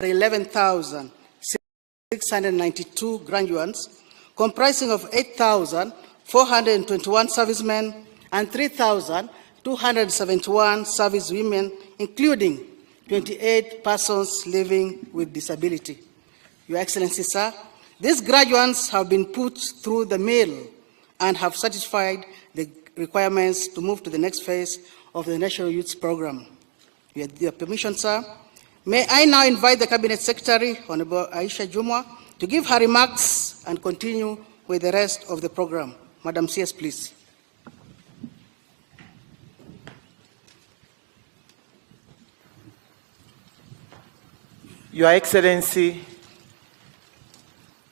11,692 graduates, comprising of 8,421 servicemen and 3,271 service women, including 28 persons living with disability. Your Excellency, sir, these graduates have been put through the mill and have satisfied the requirements to move to the next phase of the National Youth Program. With your permission, sir, may I now invite the Cabinet Secretary, Honorable Aisha Jumwa, to give her remarks and continue with the rest of the program. Madam CS, please. Your Excellency,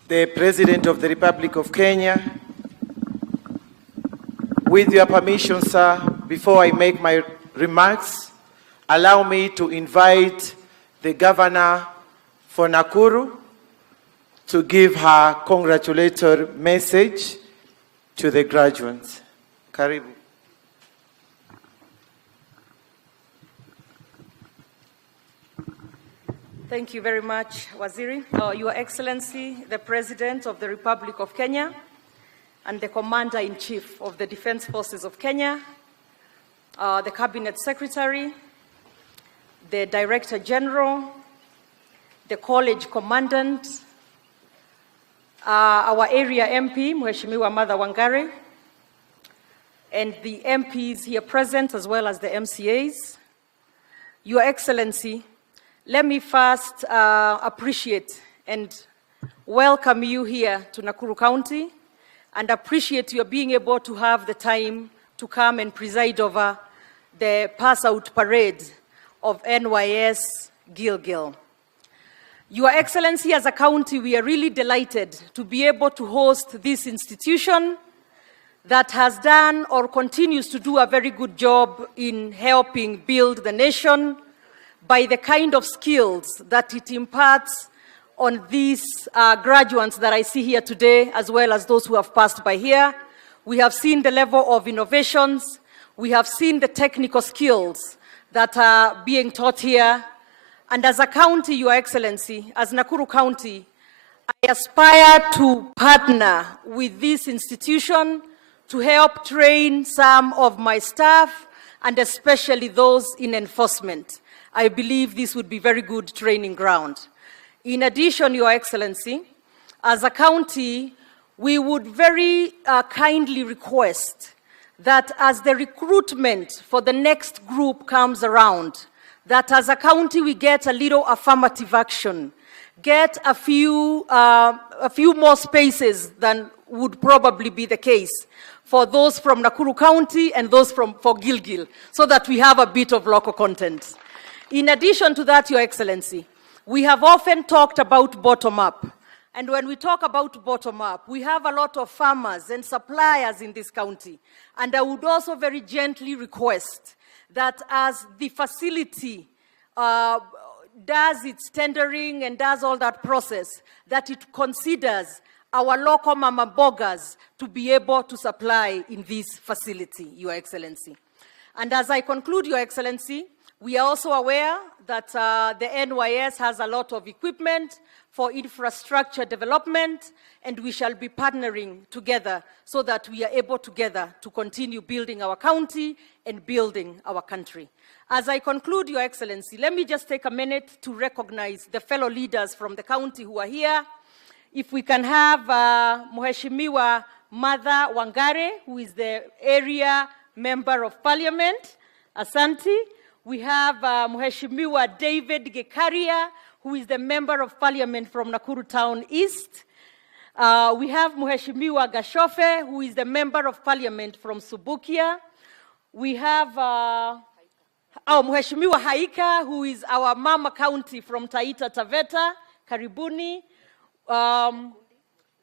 the President of the Republic of Kenya, with your permission, sir, before I make my remarks, allow me to invite the Governor for Nakuru to give her congratulatory message to the graduates. Karibu. Thank you very much, Waziri. Your Excellency, the President of the Republic of Kenya and the Commander-in-Chief of the Defense Forces of Kenya, the Cabinet Secretary, the Director General, the College Commandant, our area MP, Mheshimiwa Martha Wangari, and the MPs here present, as well as the MCAs. Your Excellency, let me first appreciate and welcome you here to Nakuru County and appreciate your being able to have the time to come and preside over the pass-out parade of NYS Gilgil. Your Excellency, as a county, we are really delighted to be able to host this institution that has done or continues to do a very good job in helping build the nation by the kind of skills that it imparts on these graduates that I see here today, as well as those who have passed by here. We have seen the level of innovations. We have seen the technical skills that are being taught here. And as a county, Your Excellency, as Nakuru County, I aspire to partner with this institution to help train some of my staff, and especially those in enforcement. I believe this would be very good training ground. In addition, Your Excellency, as a county, we would very kindly request that as the recruitment for the next group comes around, that as a county we get a little affirmative action, get a few more spaces than would probably be the case for those from Nakuru County and those for Gilgil, so that we have a bit of local content. In addition to that, Your Excellency, we have often talked about bottom-up. And when we talk about bottom-up, we have a lot of farmers and suppliers in this county. And I would also very gently request that as the facility does its tendering and does all that process, that it considers our local mama bogas to be able to supply in this facility, Your Excellency. And as I conclude, Your Excellency, we are also aware that the NYS has a lot of equipment for infrastructure development, and we shall be partnering together so that we are able together to continue building our county and building our country. As I conclude, Your Excellency, let me just take a minute to recognize the fellow leaders from the county who are here. If we can have Mheshimiwa Martha Wangari, who is the area member of parliament, Asante. We have Mheshimiwa David Gekaria, who is the member of parliament from Nakuru Town East. We have Mheshimiwa Gashofe, who is the member of parliament from Subukia. We have Mheshimiwa Haika, who is our mama county from Taita Taveta, Karibuni.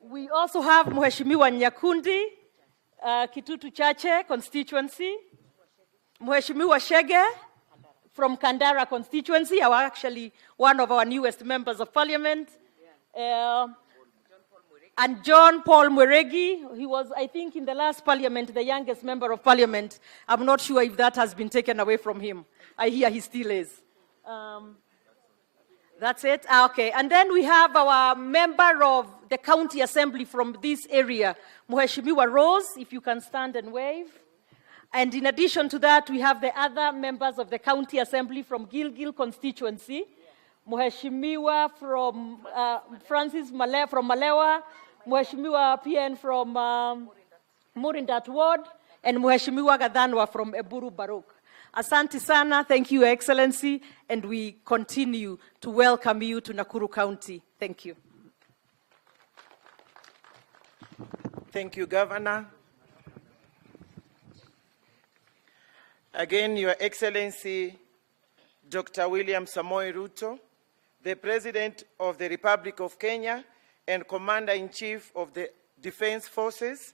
We also have Mheshimiwa Nyakundi, Kitutu Chache constituency. Mheshimiwa Shege from Kandara constituency, actually one of our newest members of parliament. And John Paul Mweregi, he was, I think, in the last parliament, the youngest member of parliament. I'm not sure if that has been taken away from him. I hear he still is. That's it? Okay. And then we have our member of the county assembly from this area, Mheshimiwa Rose, if you can stand and wave. And in addition to that, we have the other members of the county assembly from Gilgil constituency, Mheshimiwa from Francis Male from Malewa, Mheshimiwa PN from Murindat Ward, and Mheshimiwa Gadanwa from Eburu Baruk. Asante sana, thank you, Excellency, and we continue to welcome you to Nakuru County. Thank you. Thank you, Governor. Again, Your Excellency, Dr. William Samoei Ruto, the President of the Republic of Kenya and Commander-in-Chief of the Defense Forces,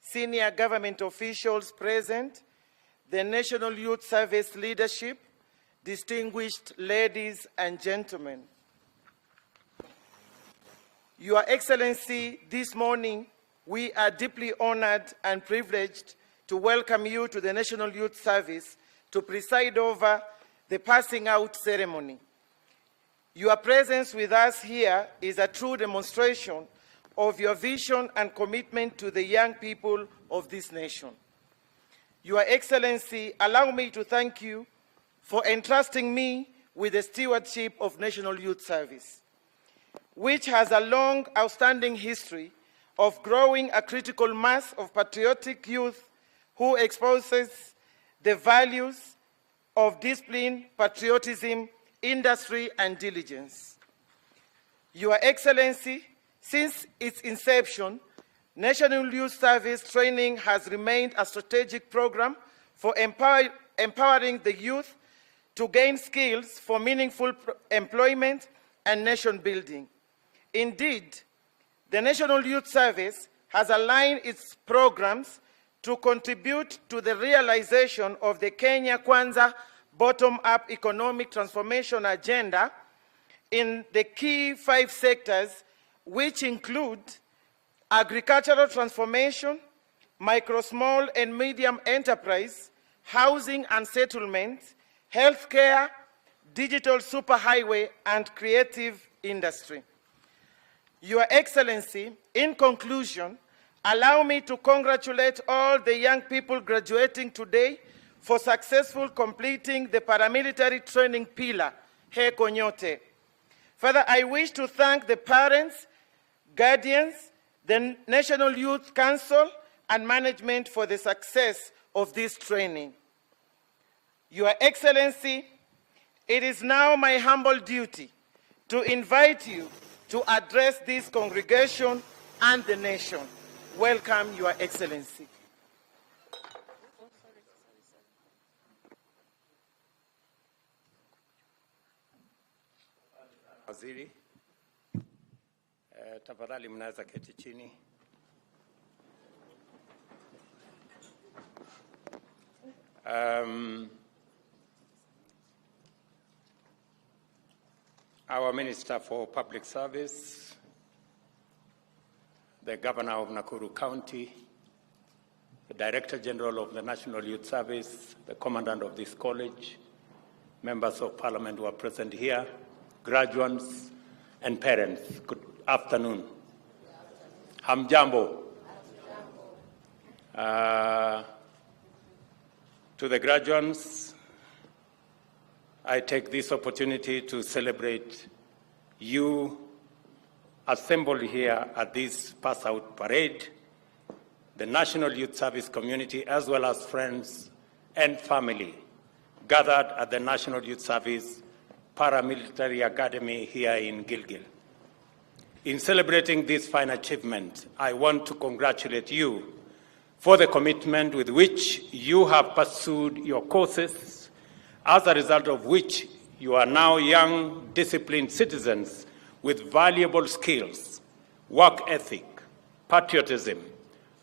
senior government officials present, the National Youth Service leadership, distinguished ladies and gentlemen. Your Excellency, this morning, we are deeply honored and privileged to welcome you to the National Youth Service to preside over the passing out ceremony. Your presence with us here is a true demonstration of your vision and commitment to the young people of this nation. Your Excellency, allow me to thank you for entrusting me with the stewardship of National Youth Service, which has a long, outstanding history of growing a critical mass of patriotic youth who exposes the values of discipline, patriotism, industry, and diligence. Your Excellency, since its inception, National Youth Service training has remained a strategic program for empowering the youth to gain skills for meaningful employment and nation building. Indeed, the National Youth Service has aligned its programs to contribute to the realization of the Kenya Kwanza bottom-up economic transformation agenda in the key 5 sectors, which include agricultural transformation, micro, small, and medium enterprise, housing and settlement, healthcare, digital superhighway, and creative industry. Your Excellency, in conclusion, allow me to congratulate all the young people graduating today for successful completing the paramilitary training pillar, Heko Nyote. Further, I wish to thank the parents, guardians, the National Youth Council, and management for the success of this training. Your Excellency, it is now my humble duty to invite you to address this congregation and the nation. Welcome, Your Excellency. Waziri, tafadhali mnaweza keti chini. Our Minister for Public Service, the Governor of Nakuru County, the Director General of the National Youth Service, the Commandant of this college, members of Parliament who are present here, graduates and parents, good afternoon. Hamjambo. To the graduates, I take this opportunity to celebrate you assembled here at this pass-out parade, the National Youth Service community, as well as friends and family gathered at the National Youth Service Paramilitary Academy here in Gilgil. In celebrating this fine achievement, I want to congratulate you for the commitment with which you have pursued your courses, as a result of which you are now young, disciplined citizens with valuable skills, work ethic, patriotism,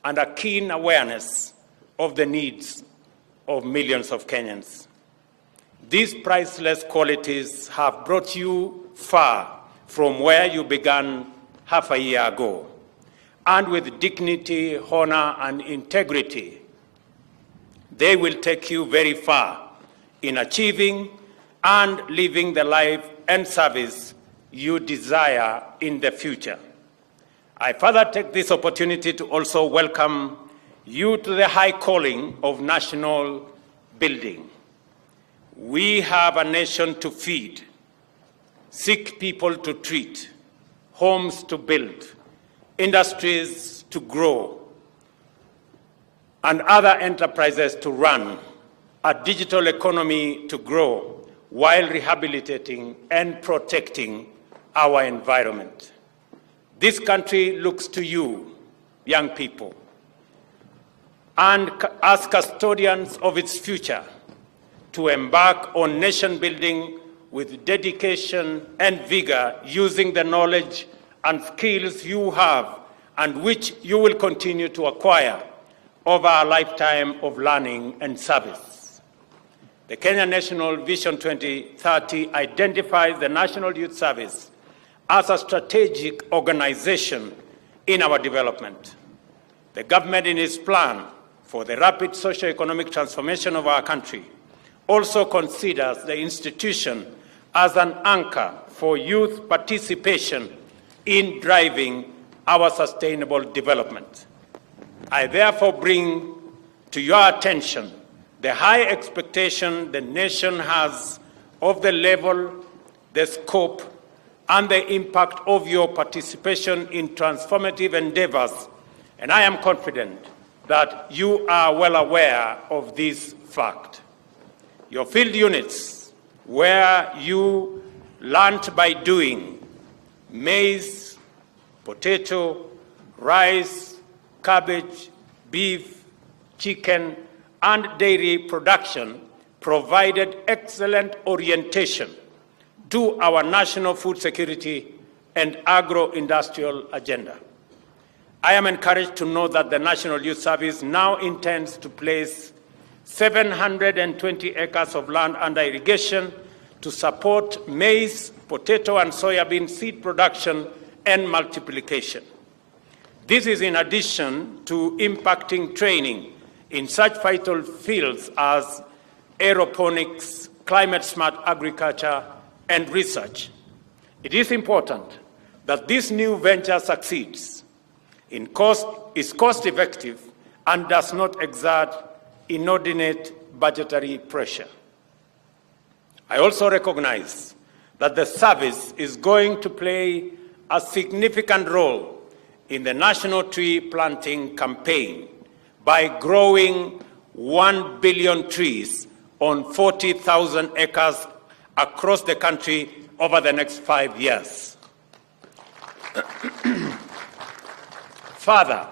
and a keen awareness of the needs of millions of Kenyans. These priceless qualities have brought you far from where you began half a year ago. And with dignity, honor, and integrity, they will take you very far in achieving and living the life and service you desire in the future. I further take this opportunity to also welcome you to the high calling of national building. We have a nation to feed, sick people to treat, homes to build, industries to grow, and other enterprises to run, a digital economy to grow, while rehabilitating and protecting our environment. This country looks to you, young people, and as custodians of its future, to embark on nation building with dedication and vigor, using the knowledge and skills you have and which you will continue to acquire over a lifetime of learning and service. The Kenya National Vision 2030 identifies the National Youth Service as a strategic organization in our development. The government, in its plan for the rapid socio-economic transformation of our country, also considers the institution as an anchor for youth participation in driving our sustainable development. I therefore bring to your attention the high expectation the nation has of the level, the scope, and the impact of your participation in transformative endeavors, and I am confident that you are well aware of this fact. Your field units, where you learned by doing, maize, potato, rice, cabbage, beef, chicken, and dairy production, provided excellent orientation to our national food security and agro-industrial agenda. I am encouraged to know that the National Youth Service now intends to place 720 acres of land under irrigation to support maize, potato, and soybean seed production and multiplication. This is in addition to impacting training in such vital fields as aeroponics, climate-smart agriculture, and research. It is important that this new venture succeeds, is cost-effective, and does not exert inordinate budgetary pressure. I also recognize that the service is going to play a significant role in the national tree planting campaign by growing 1 billion trees on 40,000 acres across the country over the next 5 years. Further,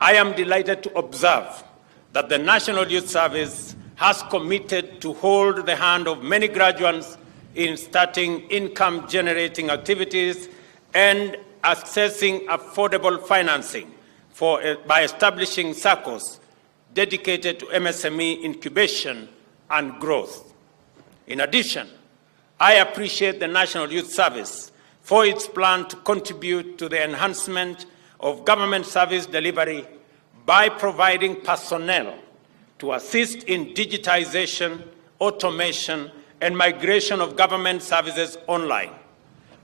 I am delighted to observe that the National Youth Service has committed to hold the hand of many graduates in starting income-generating activities and accessing affordable financing by establishing circles dedicated to MSME incubation and growth. In addition, I appreciate the National Youth Service for its plan to contribute to the enhancement of government service delivery by providing personnel to assist in digitization, automation, and migration of government services online.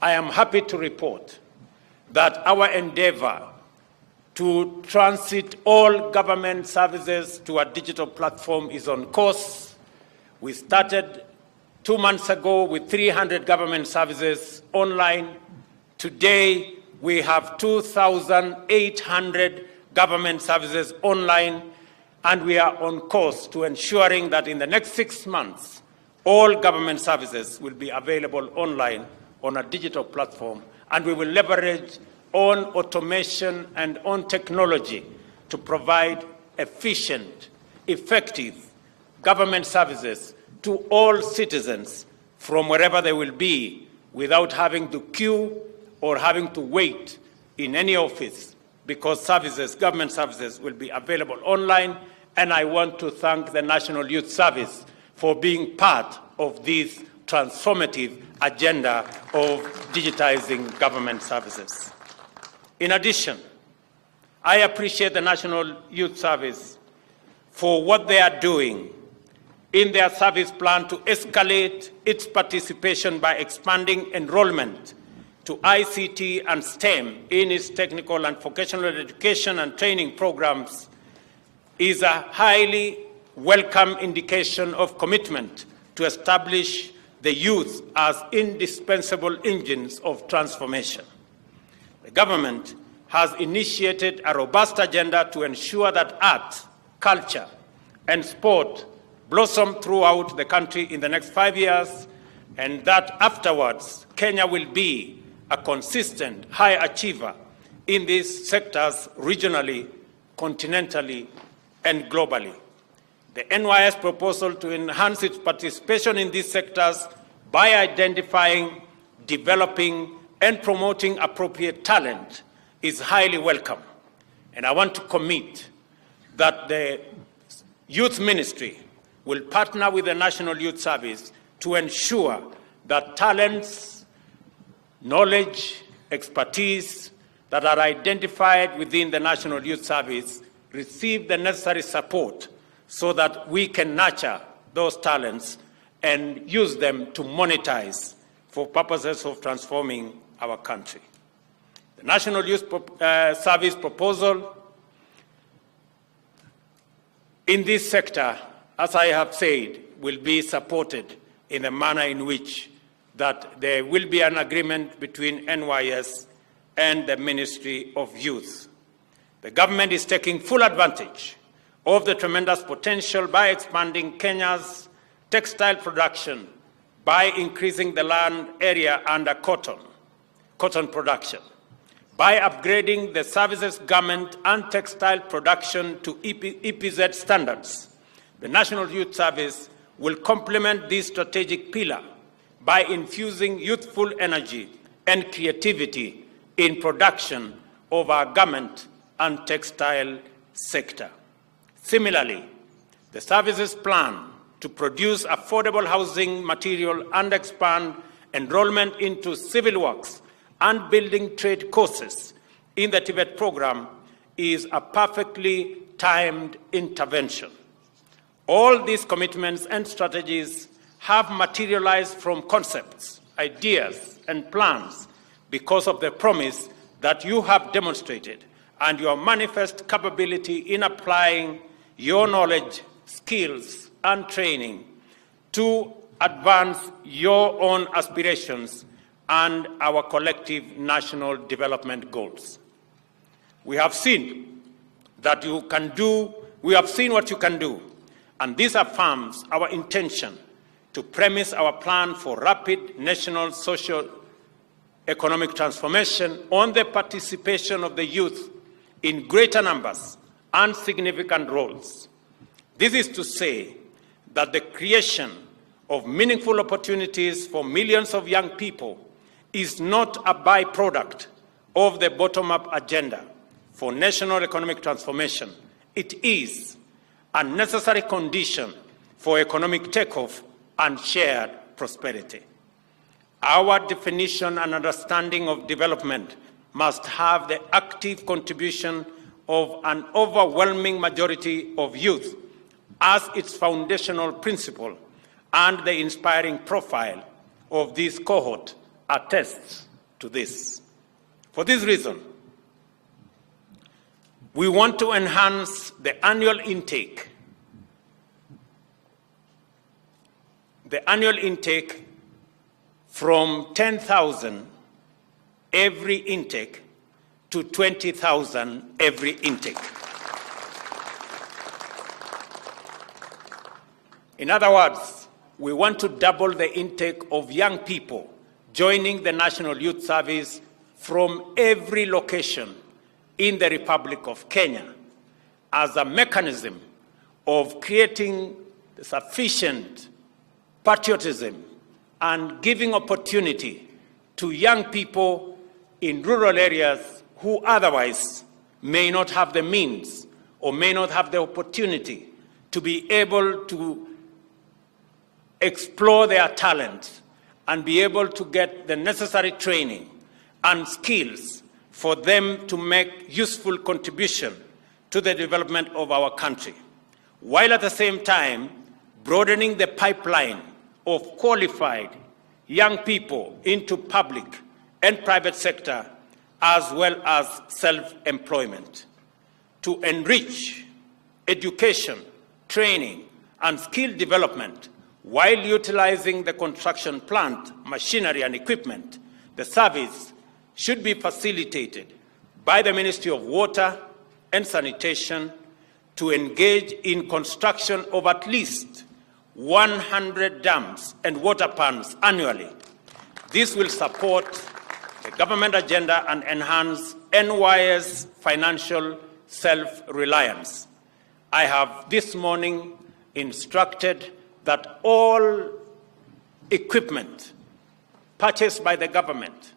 I am happy to report that our endeavor to transit all government services to a digital platform is on course. We started 2 months ago with 300 government services online. Today, we have 2,800 government services online, and we are on course to ensuring that in the next 6 months, all government services will be available online on a digital platform, and we will leverage on automation and on technology to provide efficient, effective government services to all citizens from wherever they will be without having to queue or having to wait in any office, because services, government services, will be available online. And I want to thank the National Youth Service for being part of this transformative agenda of digitizing government services. In addition, I appreciate the National Youth Service for what they are doing in their service plan to escalate its participation by expanding enrollment to ICT and STEM in its technical and vocational education and training programs is a highly welcome indication of commitment to establish the youth as indispensable engines of transformation. The government has initiated a robust agenda to ensure that art, culture, and sport blossom throughout the country in the next 5 years, and that afterwards, Kenya will be a consistent high achiever in these sectors regionally, continentally, and globally. The NYS proposal to enhance its participation in these sectors by identifying, developing, and promoting appropriate talent is highly welcome. And I want to commit that the Youth Ministry will partner with the National Youth Service to ensure that talents, knowledge, expertise that are identified within the National Youth Service receive the necessary support so that we can nurture those talents and use them to monetize for purposes of transforming our country. The National Youth Service proposal in this sector, as I have said, will be supported in a manner in which that there will be an agreement between NYS and the Ministry of Youth. The government is taking full advantage of the tremendous potential by expanding Kenya's textile production by increasing the land area under cotton production, by upgrading the services garment and textile production to EPZ standards. The National Youth Service will complement this strategic pillar by infusing youthful energy and creativity in production of our garment and textile sector. Similarly, the services plan to produce affordable housing material and expand enrollment into civil works and building trade courses in the Tibet program is a perfectly timed intervention. All these commitments and strategies have materialized from concepts, ideas, and plans because of the promise that you have demonstrated and your manifest capability in applying your knowledge, skills, and training to advance your own aspirations and our collective national development goals. We have seen that you can do, we have seen what you can do, and this affirms our intention to premise our plan for rapid national socio-economic transformation on the participation of the youth in greater numbers and significant roles. This is to say that the creation of meaningful opportunities for millions of young people is not a byproduct of the bottom-up agenda for national economic transformation. It is a necessary condition for economic takeoff and shared prosperity. Our definition and understanding of development must have the active contribution of an overwhelming majority of youth as its foundational principle, and the inspiring profile of this cohort attests to this. For this reason, we want to enhance the annual intake. The annual intake from 10,000 every intake to 20,000 every intake. In other words, we want to double the intake of young people joining the National Youth Service from every location in the Republic of Kenya as a mechanism of creating sufficient patriotism and giving opportunity to young people in rural areas who otherwise may not have the means or may not have the opportunity to be able to explore their talents and be able to get the necessary training and skills for them to make useful contribution to the development of our country, while at the same time broadening the pipeline of qualified young people into public and private sector, as well as self-employment, to enrich education, training, and skill development while utilizing the construction plant, machinery, and equipment. The service should be facilitated by the Ministry of Water and Sanitation to engage in construction of at least 100 dams and water ponds annually. This will support the government agenda and enhance NY's financial self-reliance. I have this morning instructed that all equipment purchased by the government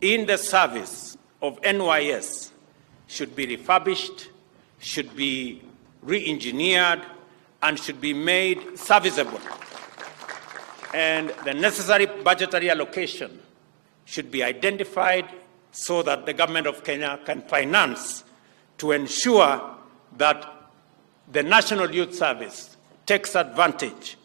in the service of NYS should be refurbished, should be re-engineered, and should be made serviceable. And the necessary budgetary allocation should be identified so that the government of Kenya can finance to ensure that the National Youth Service takes advantage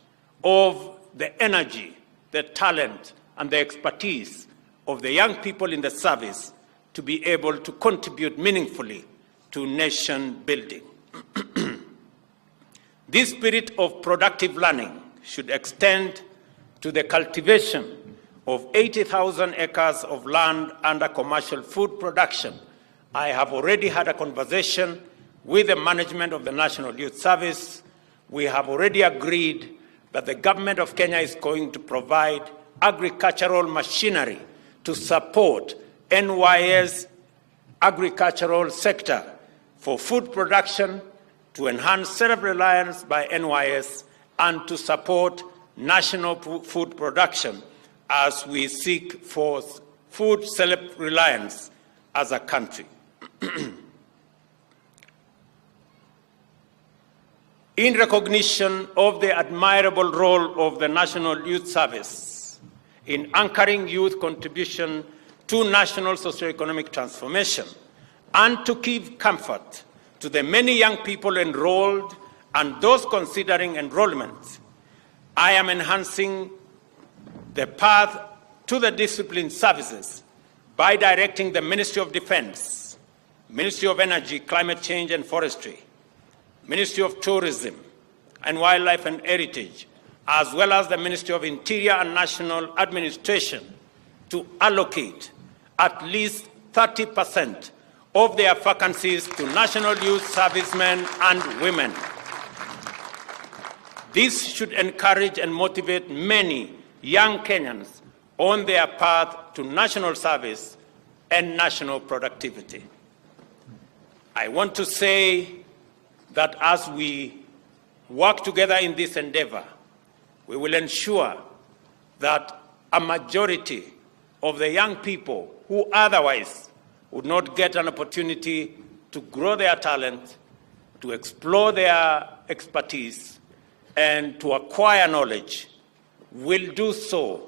of the energy, the talent, and the expertise of the young people in the service to be able to contribute meaningfully to nation building. This spirit of productive learning should extend to the cultivation of 80,000 acres of land under commercial food production. I have already had a conversation with the management of the National Youth Service. We have already agreed that the government of Kenya is going to provide agricultural machinery to support NYS agricultural sector for food production, to enhance self-reliance by NYS, and to support national food production as we seek for food self-reliance as a country. In recognition of the admirable role of the National Youth Service in anchoring youth contribution to national socioeconomic transformation, and to give comfort to the many young people enrolled and those considering enrollment, I am enhancing the path to the discipline services by directing the Ministry of Defense, Ministry of Energy, Climate Change and Forestry, Ministry of Tourism and Wildlife and Heritage, as well as the Ministry of Interior and National Administration to allocate at least 30% of their vacancies to National Youth Servicemen and women. This should encourage and motivate many young Kenyans on their path to national service and national productivity. I want to say that as we work together in this endeavor, we will ensure that a majority of the young people who otherwise would not get an opportunity to grow their talent, to explore their expertise, and to acquire knowledge will do so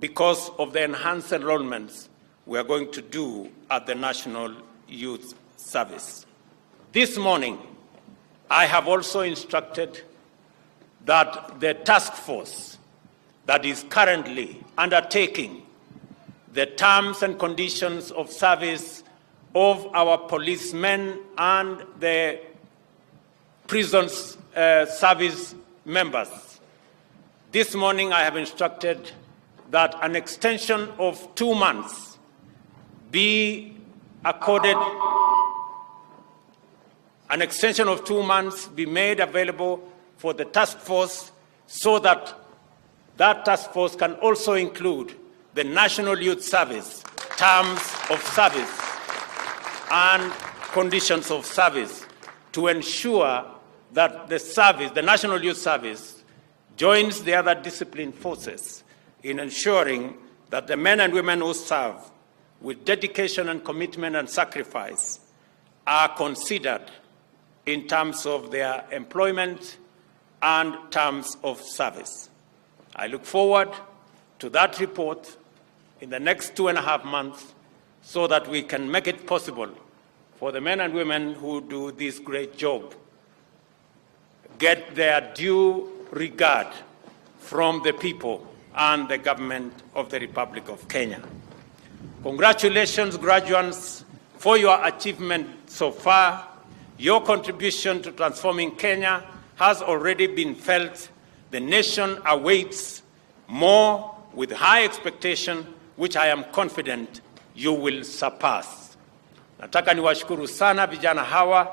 because of the enhanced enrollments we are going to do at the National Youth Service. This morning, I have also instructed that the task force that is currently undertaking the terms and conditions of service of our policemen and the prisons service members. This morning I have instructed that an extension of 2 months be accorded, an extension of 2 months be made available for the task force so that that task force can also include the National Youth Service, terms of service and conditions of service to ensure that the service, the National Youth Service, joins the other discipline forces in ensuring that the men and women who serve with dedication and commitment and sacrifice are considered in terms of their employment and terms of service. I look forward to that report in the next 2.5 months so that we can make it possible for the men and women who do this great job get their due regard from the people and the government of the Republic of Kenya. Congratulations, graduates, for your achievement so far. Your contribution to transforming Kenya has already been felt. The nation awaits more with high expectation, which I am confident you will surpass. Nataka niwashukuru sana vijana hawa.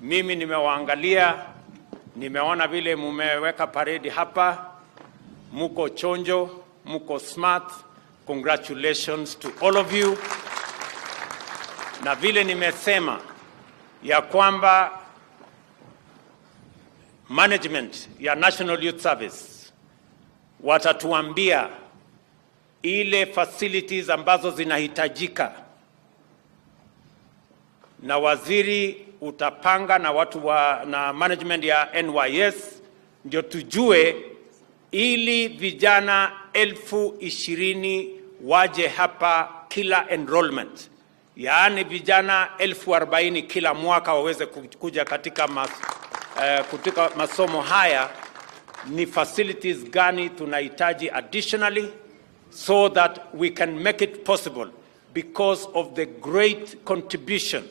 Mimi nimewaangalia, nimeona vile mumeweka paredi hapa. Muko chonjo, muko smart. Congratulations to all of you. Na vile nimesema ya kwamba management ya National Youth Service watatuambia ile facilities ambazo zinahitajika, na waziri utapanga na watu na management ya NYS ndio tujue, ili vijana 20,000 waje hapa kila enrollment, yaani vijana 40,000 kila mwaka waweze kuja katika masomo haya. Ni facilities gani tunahitaji additionally, so that we can make it possible, because of the great contribution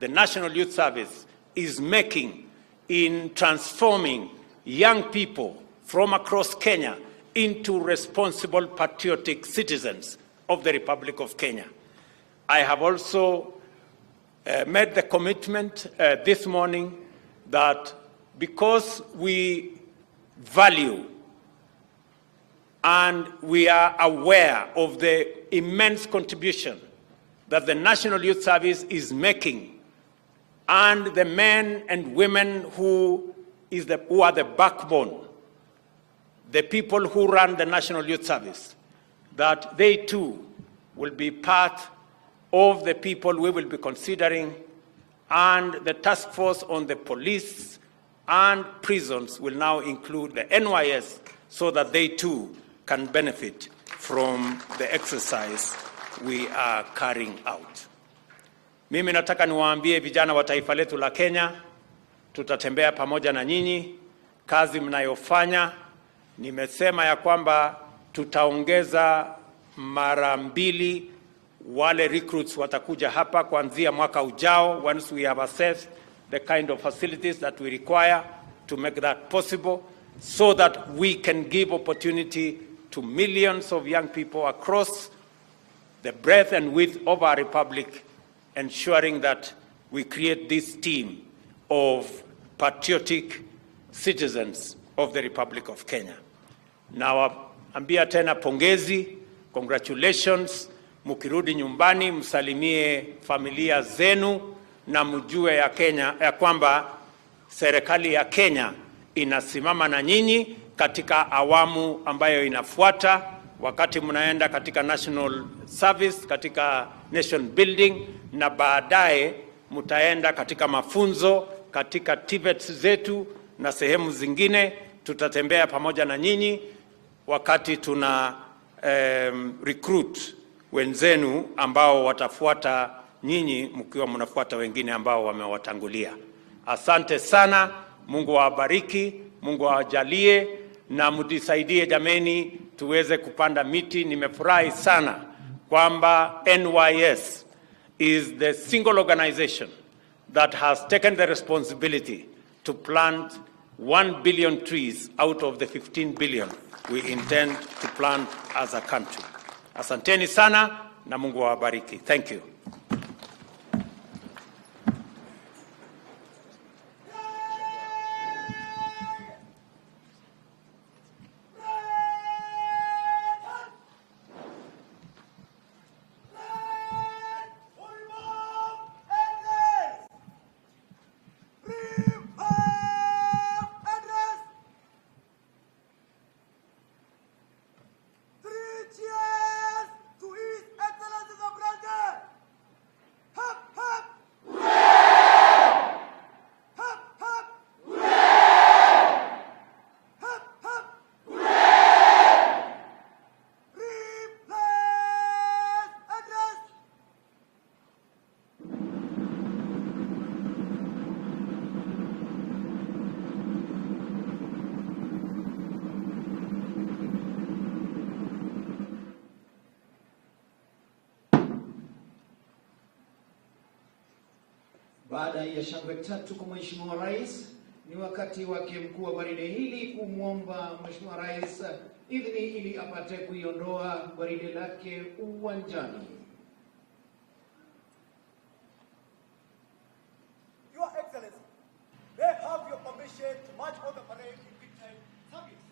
the National Youth Service is making in transforming young people from across Kenya into responsible, patriotic citizens of the Republic of Kenya. I have also made the commitment this morning that because we value and we are aware of the immense contribution that the National Youth Service is making, and the men and women who are the backbone, the people who run the National Youth Service, that they too will be part of the people we will be considering, and the task force on the police and prisons will now include the NYS, so that they too can benefit from the exercise we are carrying out. Mimi nataka niwaambie vijana wa taifa letu la Kenya, tutatembea pamoja na nyinyi. Kazi mnayofanya, nimesema ya kwamba tutaongeza mara 2 wale recruits watakuja hapa kuanzia mwaka ujao, once we have assessed the kind of facilities that we require to make that possible, so that we can give opportunity to millions of young people across the breadth and width of our republic, ensuring that we create this team of patriotic citizens of the Republic of Kenya. Nawaambia tena pongezi, congratulations. Mukirudi nyumbani msalimie familia zenu, na mjue ya kwamba serikali ya Kenya inasimama na nyinyi katika awamu ambayo inafuata, wakati mnaenda katika national service, katika nation building, na baadaye mtaenda katika mafunzo katika TVETs zetu na sehemu zingine. Tutatembea pamoja na nyinyi wakati tuna recruit wenzenu ambao watafuata nyinyi, mkiwa mnafuata wengine ambao wamewatangulia. Asante sana, Mungu awabariki, Mungu awajalie, na mtusaidie jameni tuweze kupanda miti. Nimefurahi sana kwamba NYS is the single organization that has taken the responsibility to plant 1 billion trees out of the 15 billion we intend to plant as a country. Asanteni sana na Mungu awabariki. Thank you. Baada ya shangwe tatu kwa Mheshimiwa Rais, ni wakati wake mkuu wa gwaride hili kumwomba Mheshimiwa Rais idhini ili apate kuiondoa gwaride lake uwanjani. Your Excellency, they have your permission to march on the parade in peacetime service.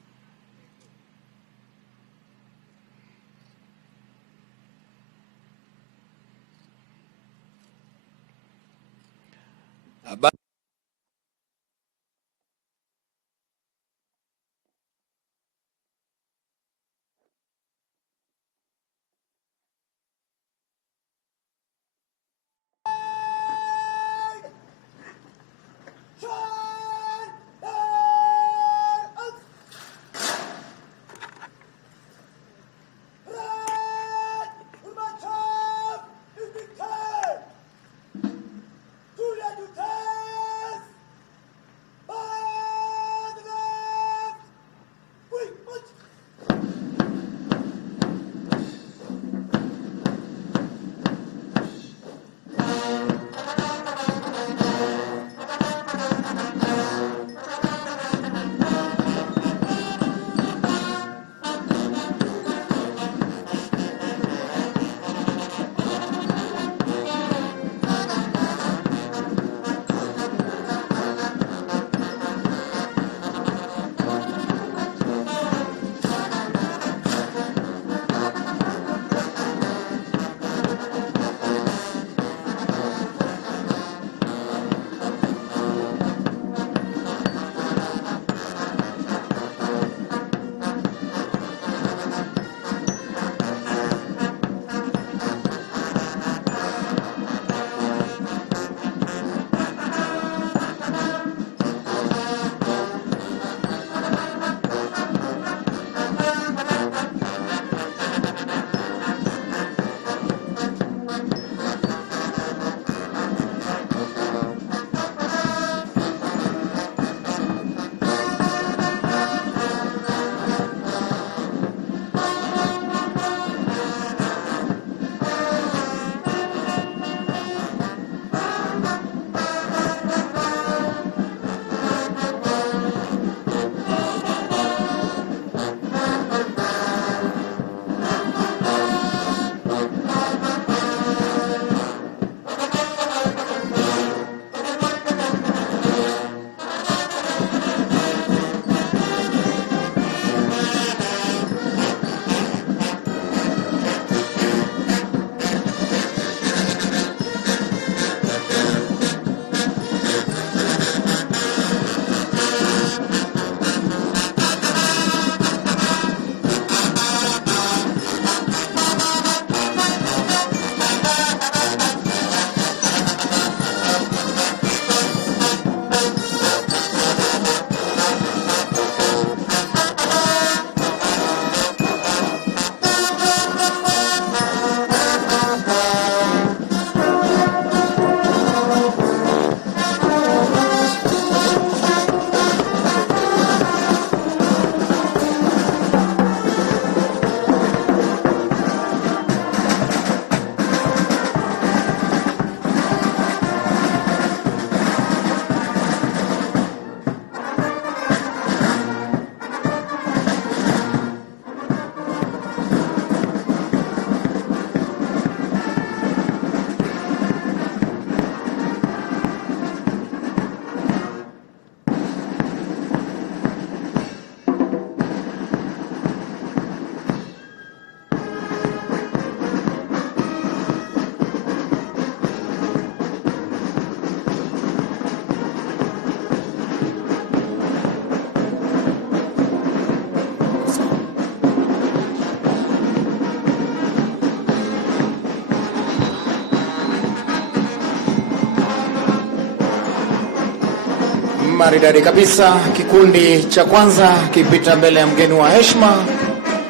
Maridadi kabisa, kikundi cha kwanza kipita mbele ya mgeni wa heshima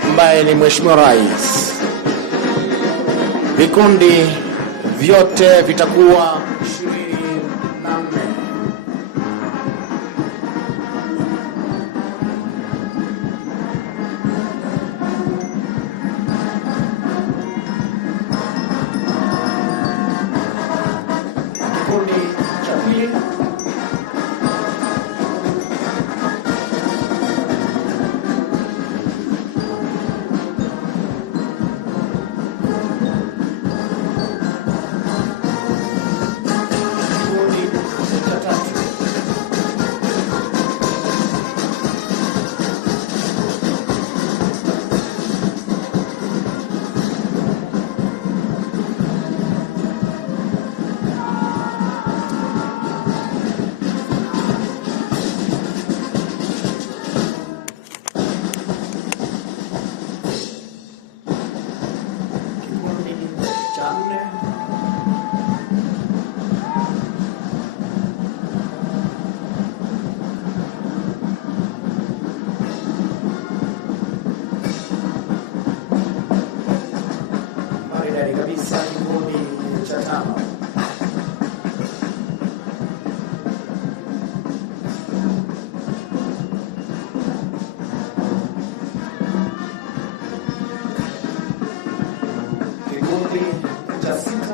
ambaye ni Mheshimiwa Rais. Vikundi vyote vitakuwa 24. Kikundi cha cha 4. Maridadi kabisa kikundi cha 5. Kikundi cha 6.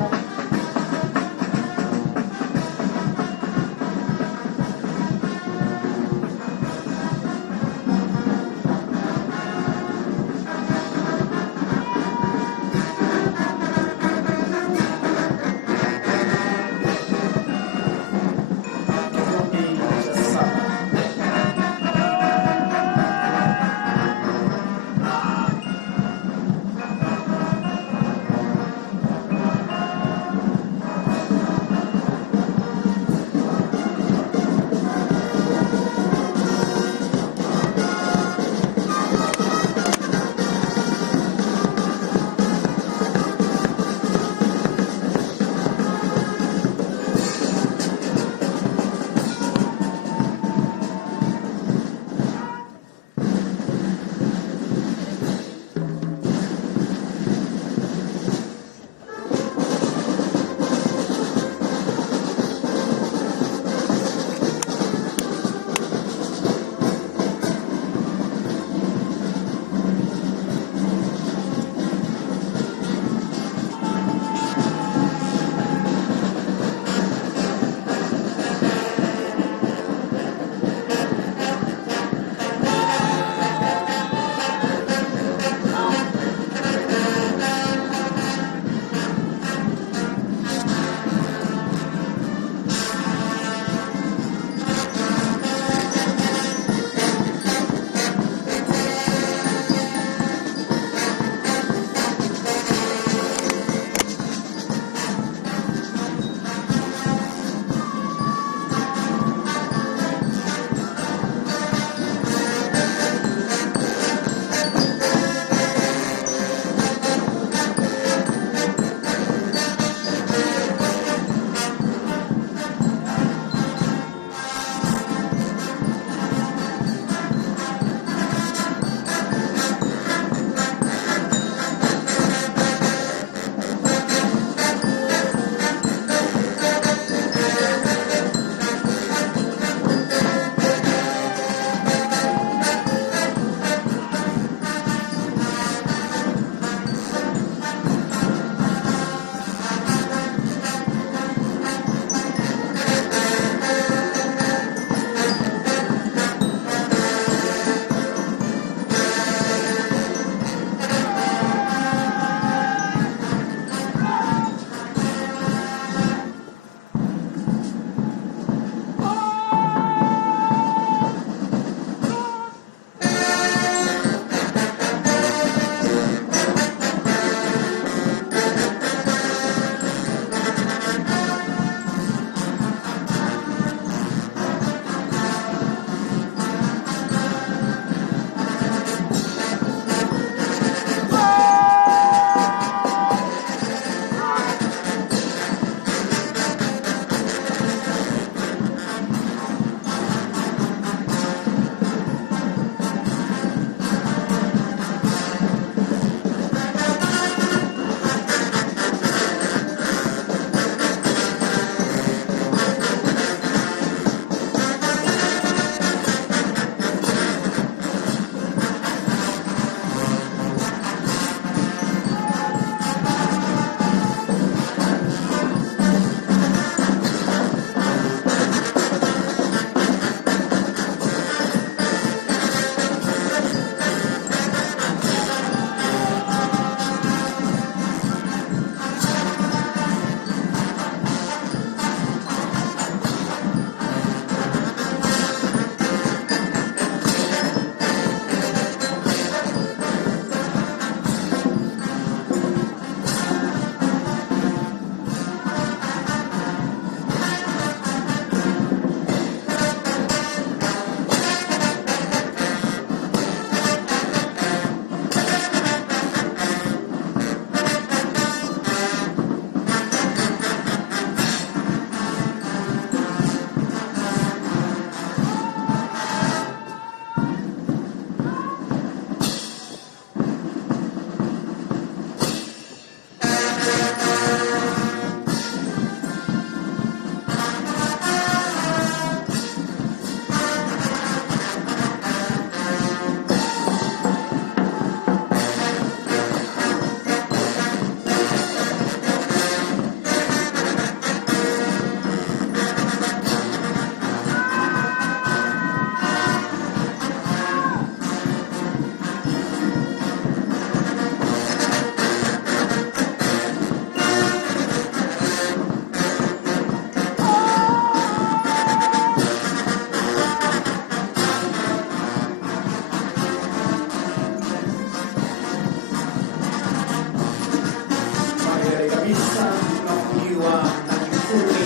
kabisa tunafungiwa na kikundi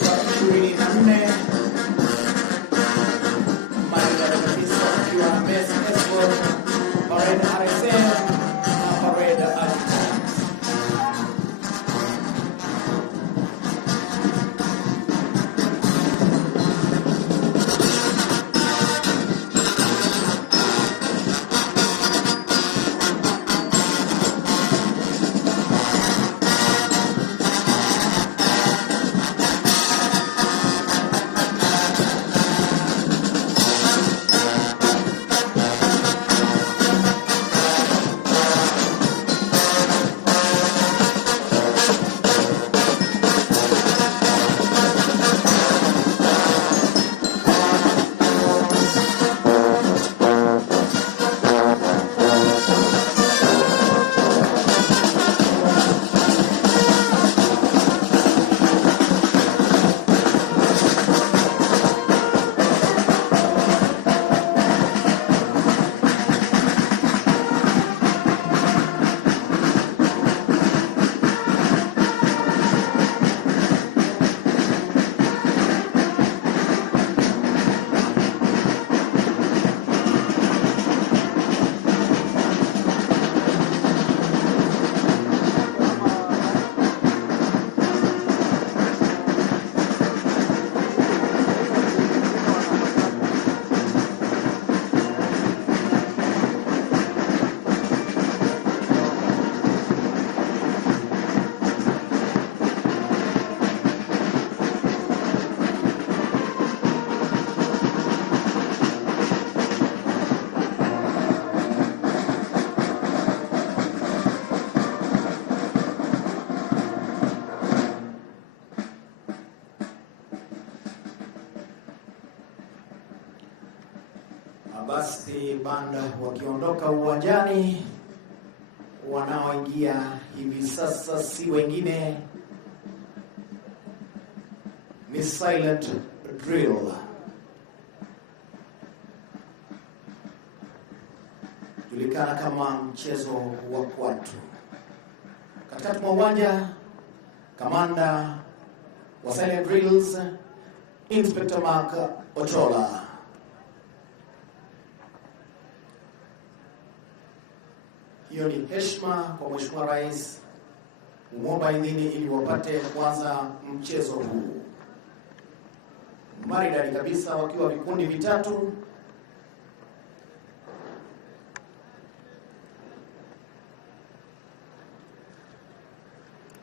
cha 24 maridadi kabisa tukiwa na Messi Escort, Parade RSM na Parade Adjutants. Basi banda wakiondoka uwanjani, wanaoingia hivi sasa si wengine ni silent drill. Julikana kama mchezo wa kwatu. Katikati mwa uwanja, kamanda wa silent drills Inspector Mark Ochola. Hiyo ni heshima kwa Mheshimiwa Rais kumwomba idhini ili wapate kuanza mchezo huu. Maridadi kabisa wakiwa vikundi vitatu.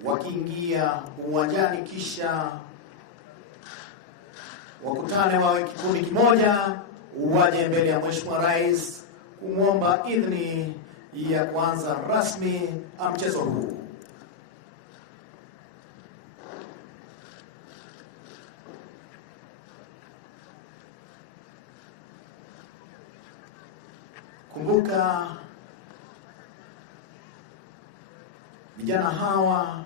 Wakiingia uwanjani kisha wakutane wawe kikundi kimoja, uwaje mbele ya Mheshimiwa Rais kumwomba idhini ya kuanza rasmi mchezo huu. Kumbuka vijana hawa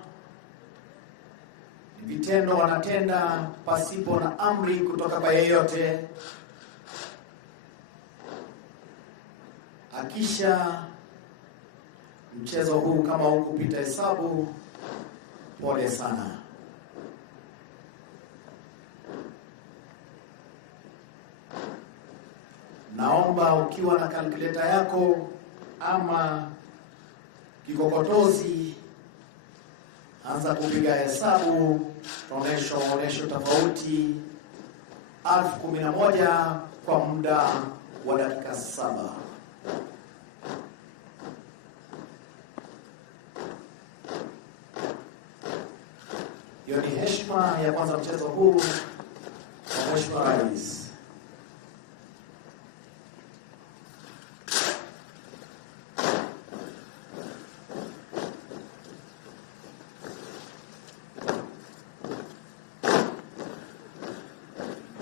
ni vitendo wanatenda pasipo na amri kutoka kwa yeyote. Akisha mchezo huu kama hukupita hesabu, pole sana. Naomba ukiwa na calculator yako ama kikokotozi, anza kupiga hesabu, onesho tofauti 11,000 kwa muda wa dakika 7. Hiyo ni heshima ya kwanza mchezo huu kwa Mheshimiwa Rais.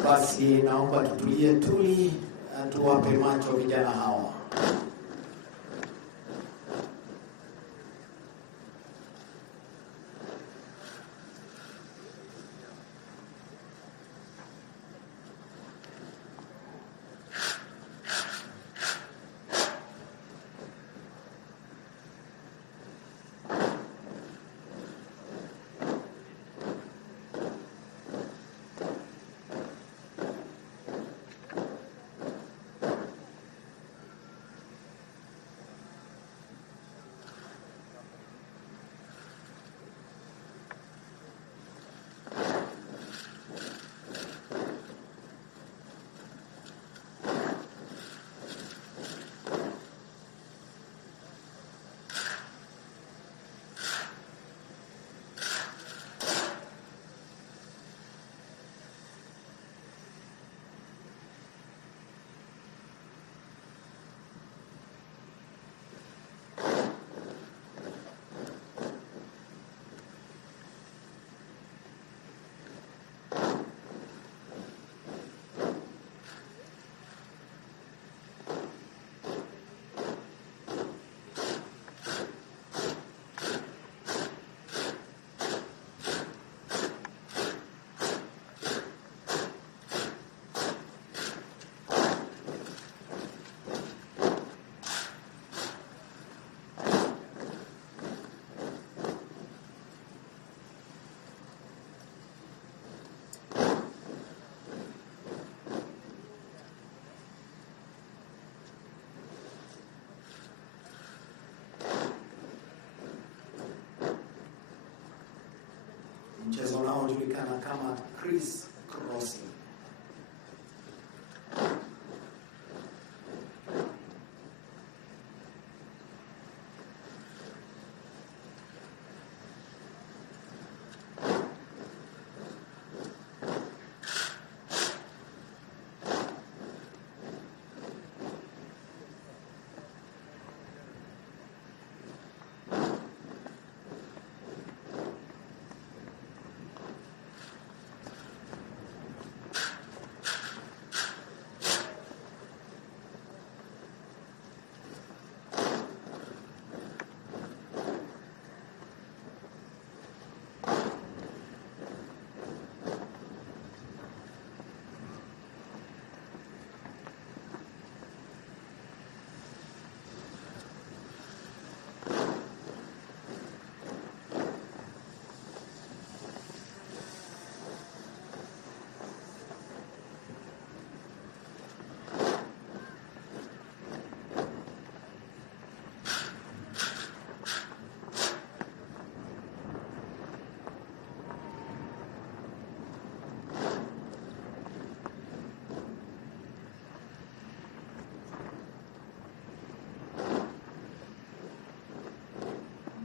Basi naomba tutulie tuli, tuwape macho vijana hawa. mchezo unaojulikana kama criss crossing.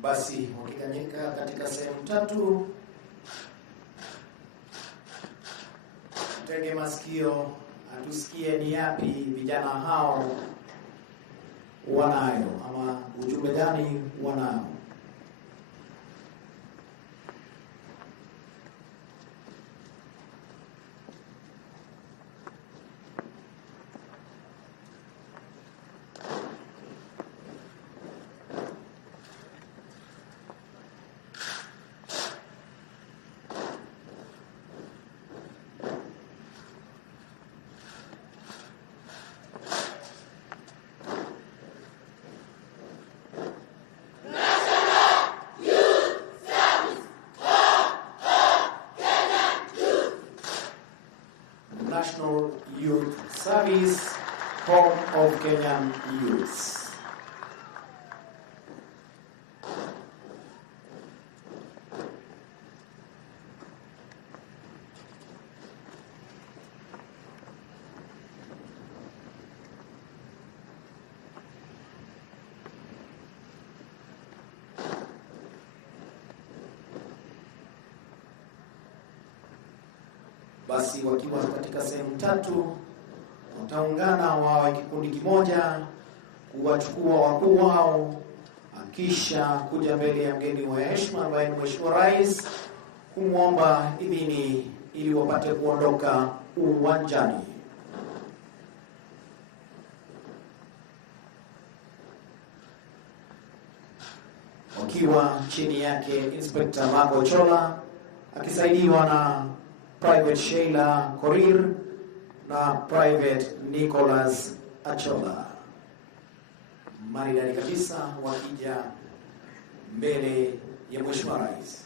Basi wakiganyika katika sehemu tatu, tege masikio atusikie ni yapi vijana hao wanayo, ama ujumbe gani wanayo. National Youth Service, home of Kenyan youths. Basi wakiwa katika sehemu tatu, wataungana wawe kikundi kimoja kuwachukua wakuu wao, kisha kuja mbele ya mgeni wa heshima ambaye ni Mheshimiwa Rais, kumwomba idhini ili wapate kuondoka uwanjani. Wakiwa chini yake Inspector Marco Chola akisaidiwa na Private Sheila Korir na Private Nicholas Achola. Maridadi kabisa wakija mbele ya Mheshimiwa Rais.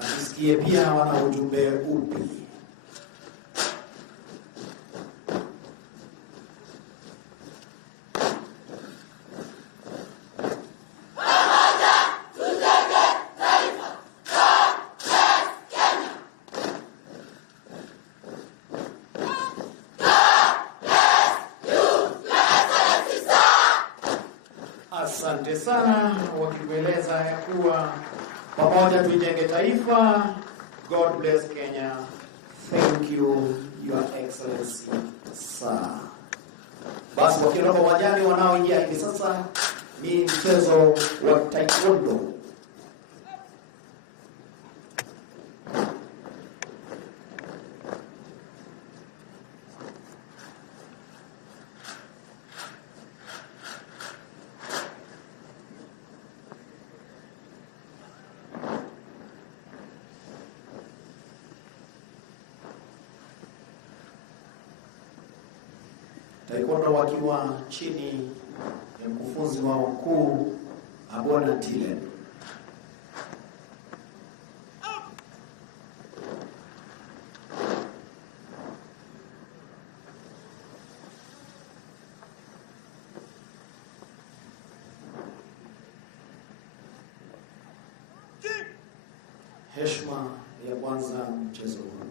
Tusikie pia wana ujumbe upi. Asante sana, wakitueleza ya kuwa pamoja tujenge taifa. God bless Kenya. Thank you, Your Excellency, sir. Basi wakiondoka uwanjani, wanaoingia hivi sasa ni mchezo wa taekwondo. taekwondo wakiwa chini ya mkufunzi wao mkuu Abona Tilen. Heshima ya kwanza mchezo huu.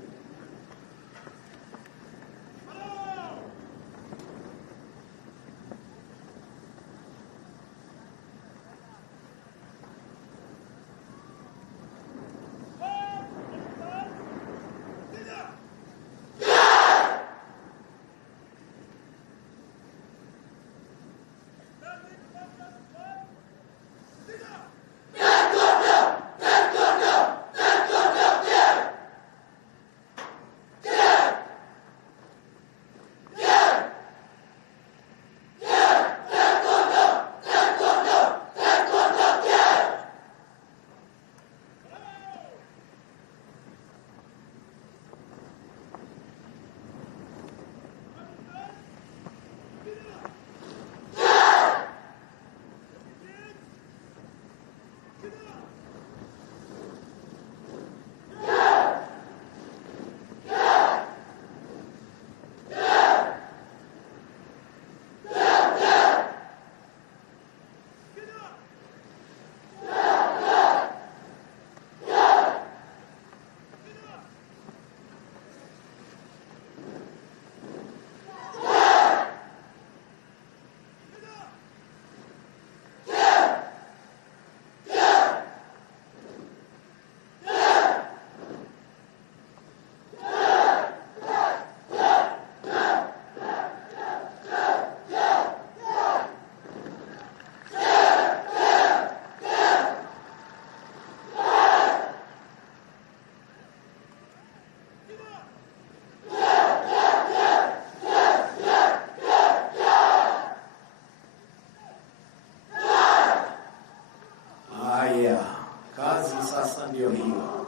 Kazi sasa ndio hiyo.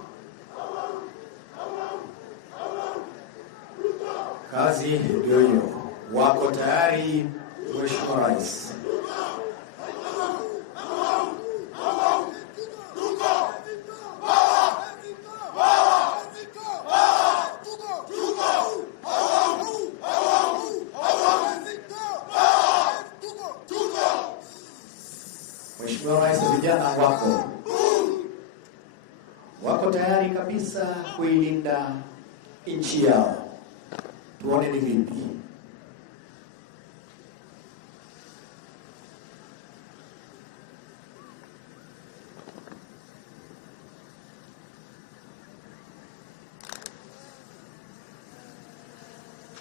Kazi ndio hiyo. Wako tayari, Mheshimiwa Rais? Mheshimiwa Rais, vijana wako tayari kabisa kuilinda nchi yao. Tuone ni vipi.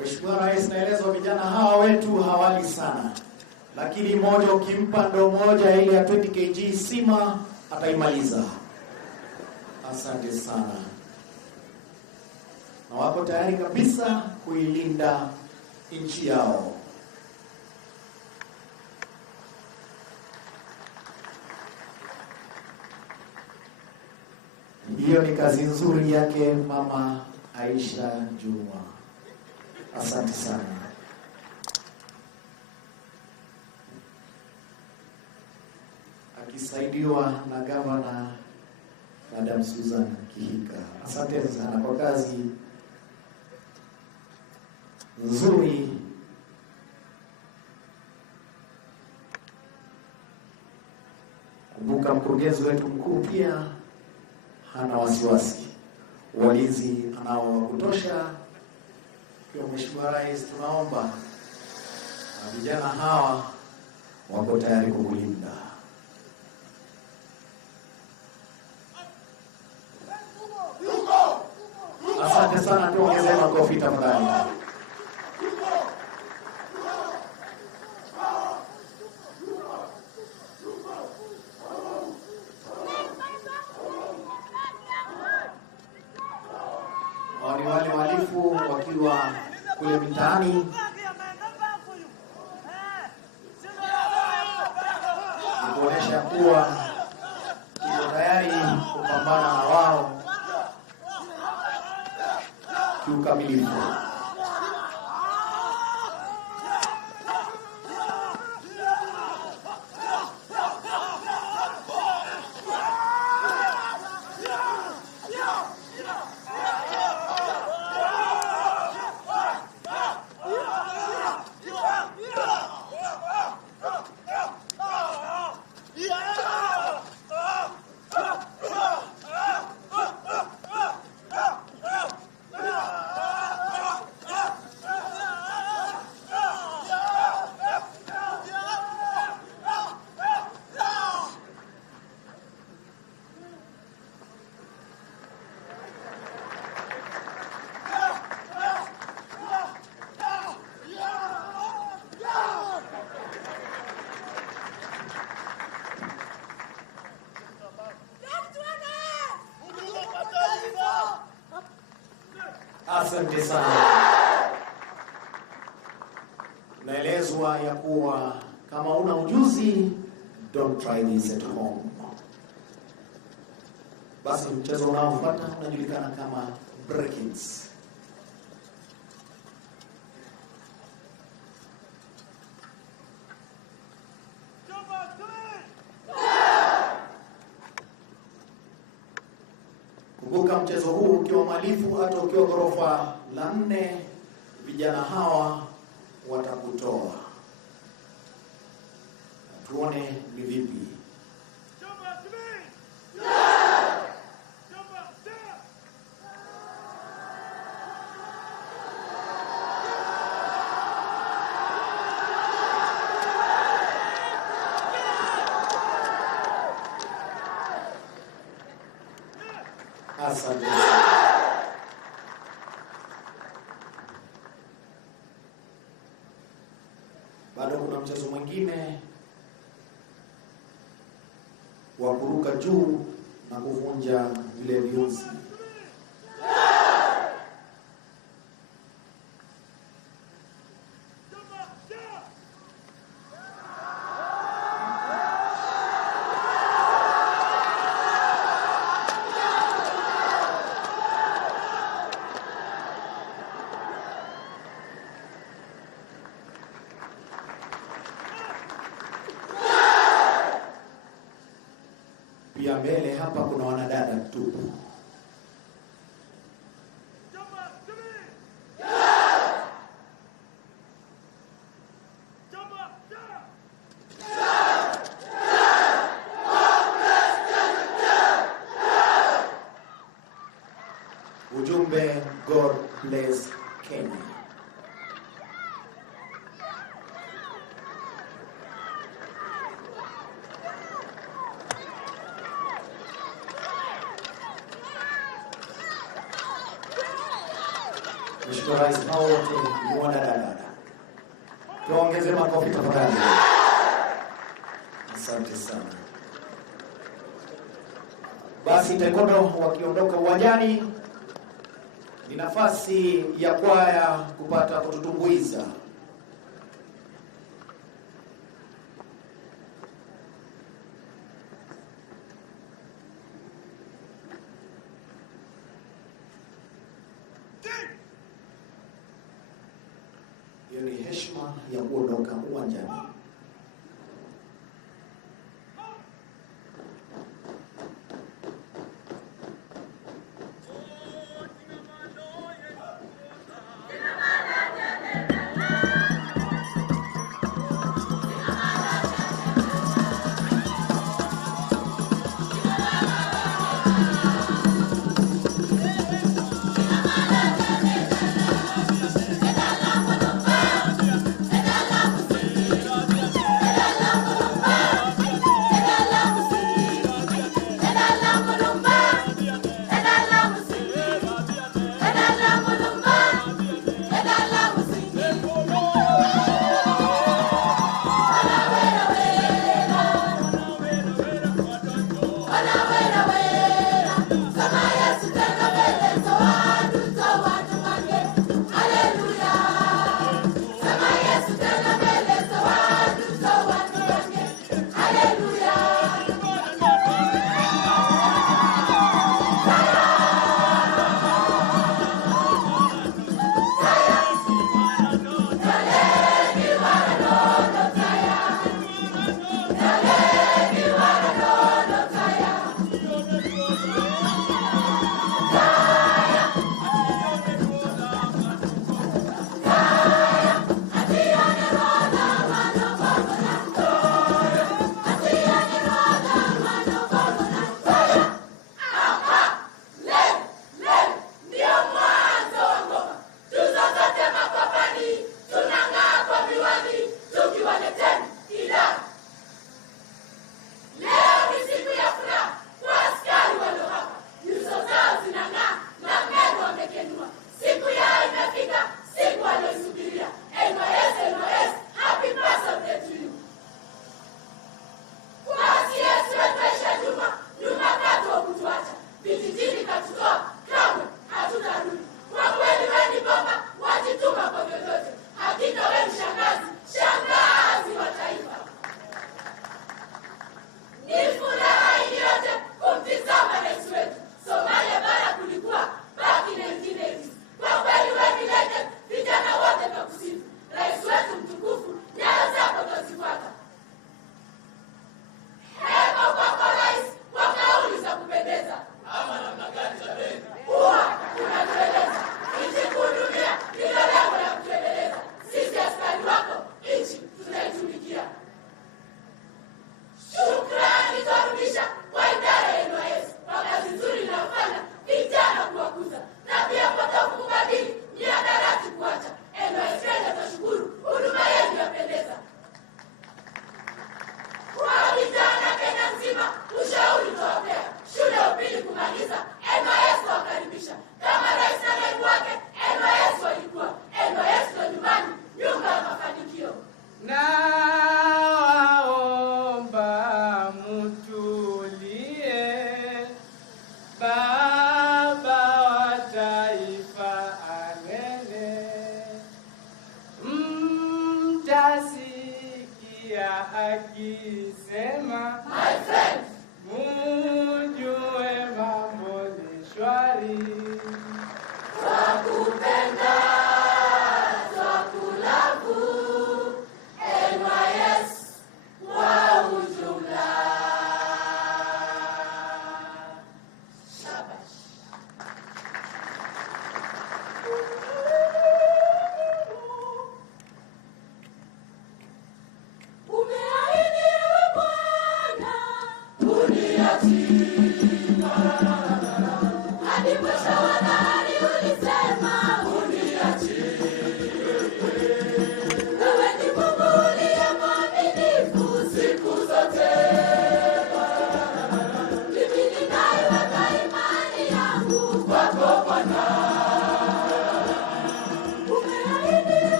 Mheshimiwa Rais, naelezwa vijana hawa wetu hawali sana, lakini moja ukimpa ndo moja ile ya 20 kg sima ataimaliza. Asante sana. Na wako tayari kabisa kuilinda nchi yao. Hiyo ni kazi nzuri yake Mama Aisha Juma. Asante sana. Akisaidiwa na Gavana Madam Susan Kihika. Asante sana kwa kazi nzuri. Kumbuka mkurugenzi wetu mkuu pia hana wasiwasi. Walinzi anao wa kutosha. Kwa Mheshimiwa Rais, tunaomba vijana hawa wako tayari kukulinda. Asante sana, tuongeze makofi tafadhali. Wale walifu wakiwa kule mitaani kuonesha kuwa tuko tayari kupambana na wao kiukamilifu. Asante sana. Naelezwa ya kuwa kama una ujuzi, don't try this at home. Basi mchezo unaofuata unajulikana kama breakings. Kumbuka mchezo huu ukiwa malifu hata ukiwa ghorofa la 4, vijana hawa watakutoa. Tuone ni vipi. Asante. Bado kuna mchezo mwingine wa kuruka juu na kuvunja vile viunzi. Pia mbele hapa kuna wanadada tu. Ujumbe, God bless Kenya. Mheshimiwa Rais, hao wote ni wanadada. Tuongeze makofi tafadhali. Asante sana. Basi taekwondo wakiondoka uwanjani, ni nafasi ya kwaya kupata kututumbuiza. Hiyo ni heshima ya kuondoka uwanjani.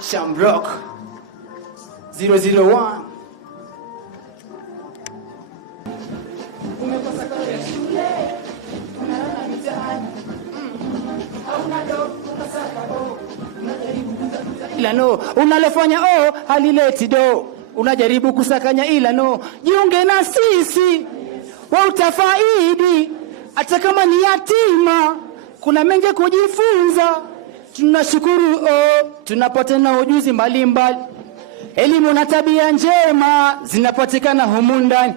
Shamrock 001. Ila no, unalofanya halileti do. Unajaribu kusakanya ila no. Jiunge na sisi, wa utafaidi. Hata kama ni yatima, kuna mengi kujifunza. Tunashukuru tunapata ujuzi mbalimbali. Elimu na tabia njema zinapatikana humu ndani.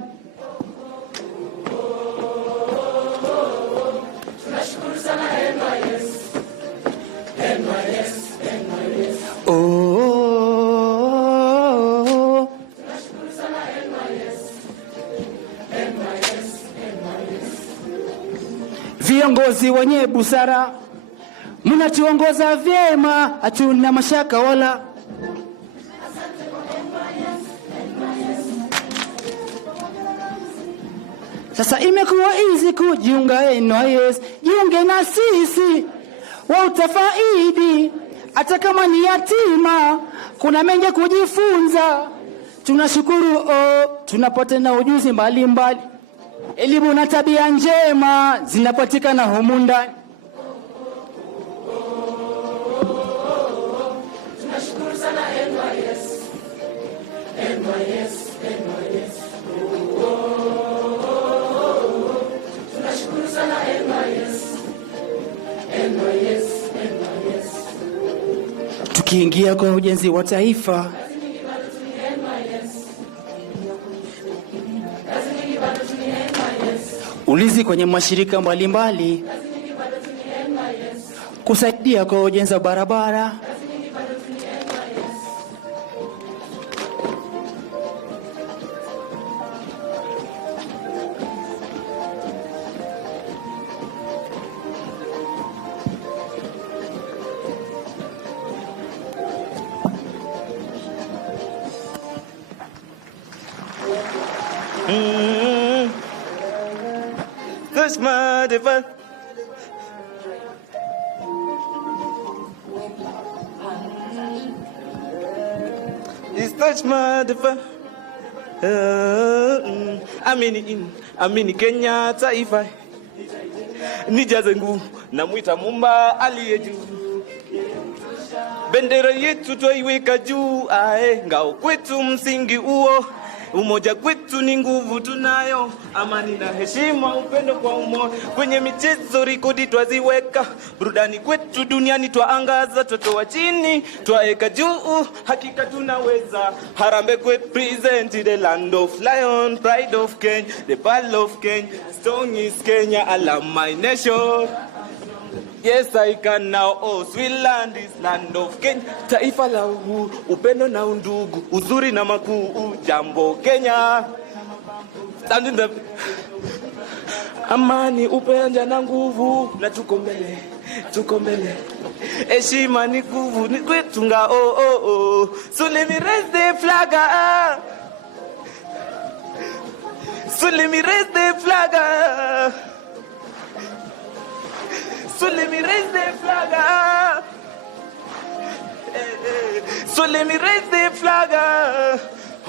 Tunashukuru sana NYS. Tunashukuru sana NYS. viongozi wenye busara, mnatuongoza vyema, hatuna mashaka wala. Sasa imekuwa easy kujiunga NYS, jiunge na sisi, wa utafaidi, hata kama ni yatima, kuna mengi kujifunza. Tunashukuru tunapata na ujuzi mbalimbali, elimu na tabia njema zinapatikana humu ndani. Tunashukuru sana NYS, NYS, NYS. Tunashukuru sana NYS, NYS, NYS. Tukiingia kwa ujenzi wa taifa, ulizi kwenye mashirika mbalimbali, kusaidia kwa ujenzi wa barabara, Touch my device. It's touch my device. Amini Kenya taifa. Nijaze nguvu na mwita Mumba aliye juu. Bendera yetu twaiweka juu, ngao kwetu msingi uo. Umoja kwetu ni nguvu tunayo, amani na heshima, upendo kwa umoja. Kwenye michezo rekodi twaziweka, burudani kwetu duniani twaangaza. Toto wa chini twaeka juu, hakika tunaweza. Harambe kwetu present the land of lion, pride of Kenya, the pearl of Kenya, strong is Kenya, I love my nation. Yes, I can now. Oh, sweet land is land of Kenya. Taifa la uhuru, upendo na undugu, uzuri na makuu, jambo Kenya. Standing the amani, upendo na nguvu, na tuko mbele, tuko mbele. Heshima ni nguvu, ni kwetu nga So let me raise the flag. So let me raise the flag. So let me raise the flag. So let me raise the flag.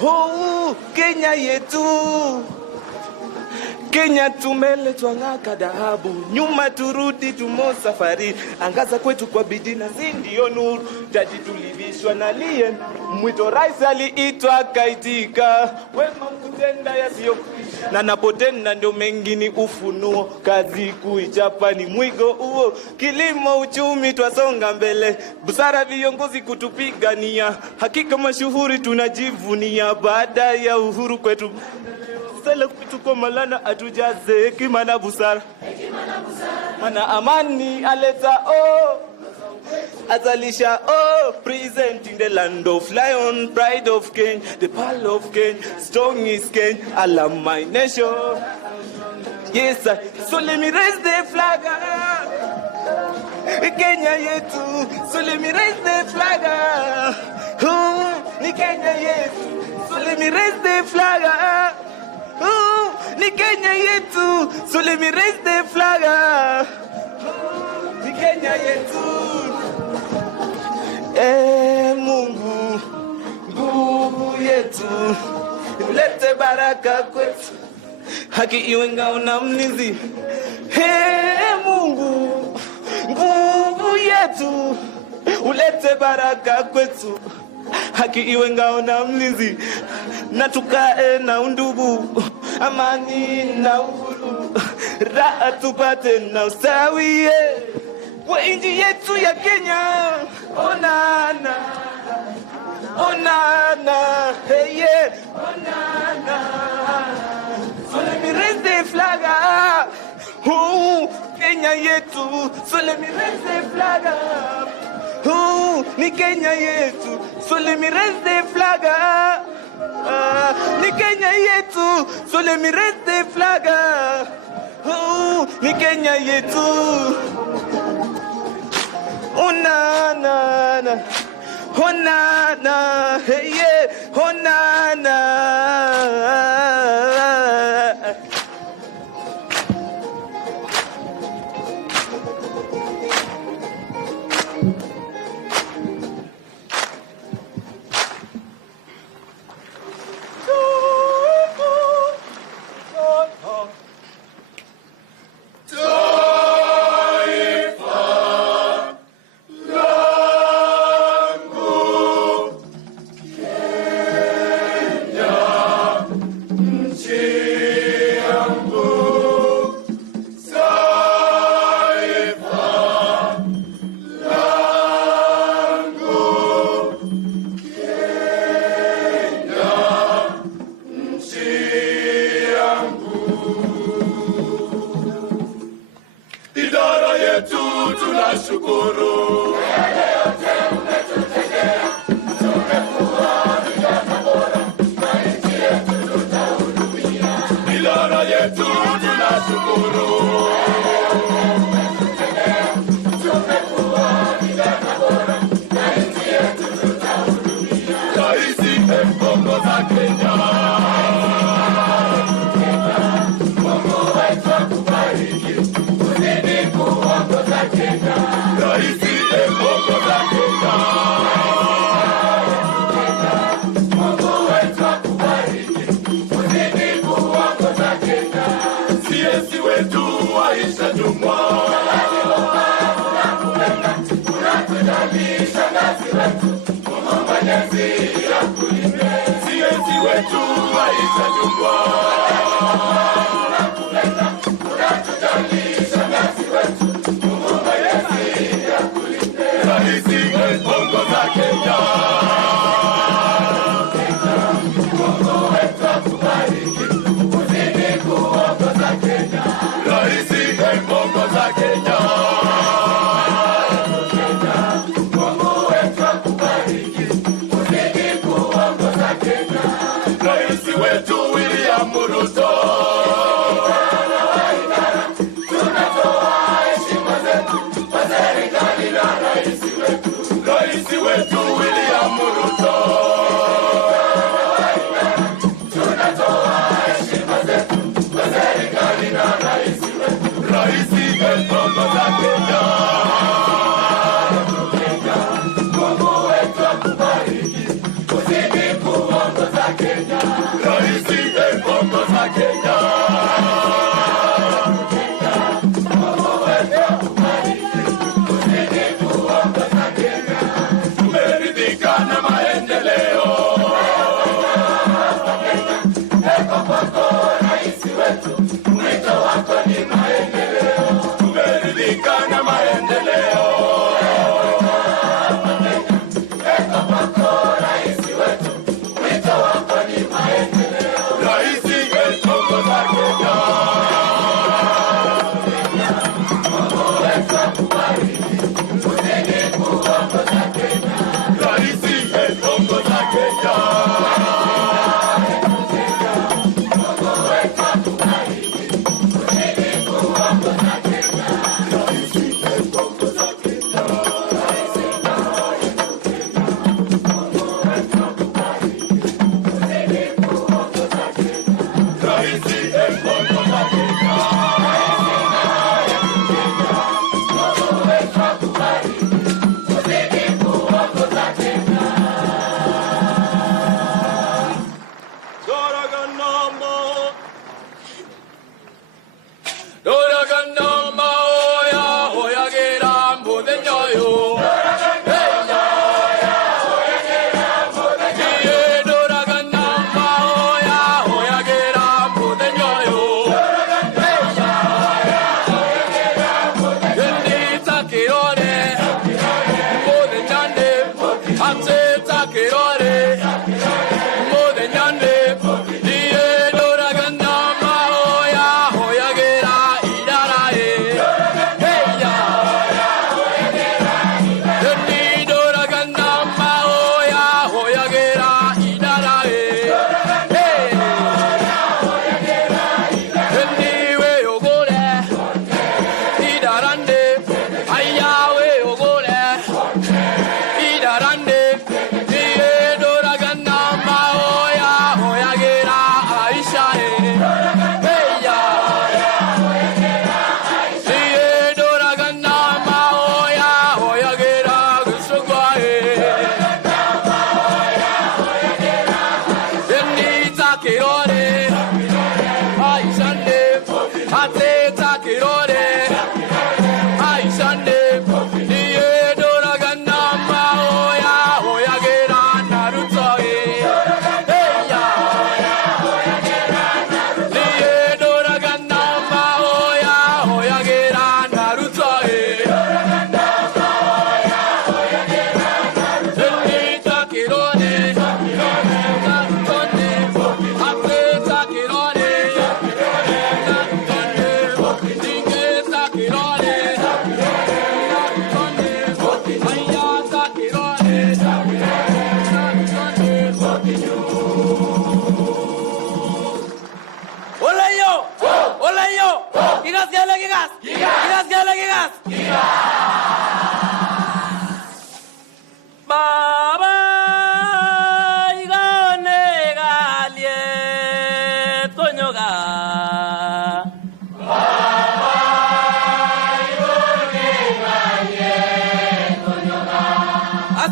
Oh, Kenya yetu. Kenya tumeletwa ng'aka dhahabu, nyuma turudi tumo safari. Angaza kwetu kwa bidii na ndio nuru. Jadi tulivishwa na liye, mwito rais aliitwa kaitika. Wema kutenda yasiyo na napotenda ndio mengine ufunuo. Kazi kuichapa ni mwigo huo. Kilimo uchumi twasonga mbele, busara viongozi kutupigania. Hakika mashuhuri tunajivunia, baada ya uhuru kwetu. Sala kwetu kwa malana atujaze hekima na busara. Mana amani aleta azalisha presenting the land of lion, pride of Kenya, the pearl of Kenya, strong is Kenya, I love my nation. Yes, so let me raise the flag. Kenya yetu, so let me raise the flag. Ni Kenya yetu, so let me raise the flag. Ni Kenya yetu, so let me raise the flag. Ni Kenya yetu. Mungu, nguvu yetu, ulete baraka kwetu, haki iwe ngao na mlinzi. Mungu, nguvu yetu, ulete baraka kwetu, haki iwe ngao na mlinzi. Na tukae na undugu, amani na uhuru, raha tupate na usawi wa inji yetu ya Kenya. Onana, onana, hey yeah, onana. So let me raise the flag. Kenya yetu, so let me raise the flag. Ni Kenya yetu, so let me raise the flag. Ni Kenya yetu, so let me raise the flag. ni Kenya yetu. Oh na na na, oh na na, hey yeah, oh na na.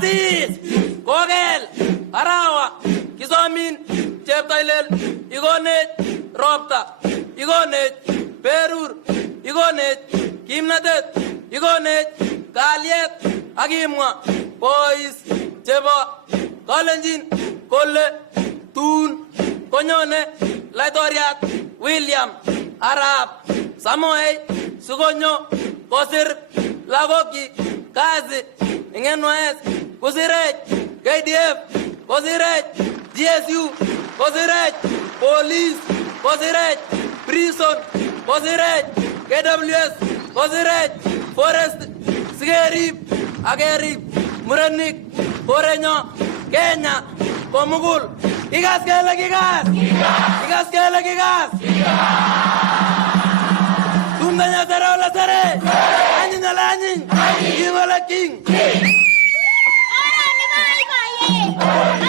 Aziz, Gilgil, Arawa, Kizomin, Cheptailel, Igonet, Ropta, Igonet, Perur, Igonet, Kimnatet, Igonet, Kaliet, Agimwa, Boys, Chebo, Kolenjin, Kole, Tun, Konyone, Laitoriat, William, Arab, Samoei, Sugonyo, Kosir, Lagoki, Kazi, Ingenwes, Kosirech, KDF, Kosirech, GSU, Kosirech, Police, Kosirech, Prison, Kosirech, KWS, Kosirech, Forest, Sigerip, Agerip, Muranik, Korenyo, Kenya, Komugul, Igas Kele Gigas, Igas Kele Gigas, Tumdanya Sere Sere, Anyin Alanyin, King Ola King. Bye.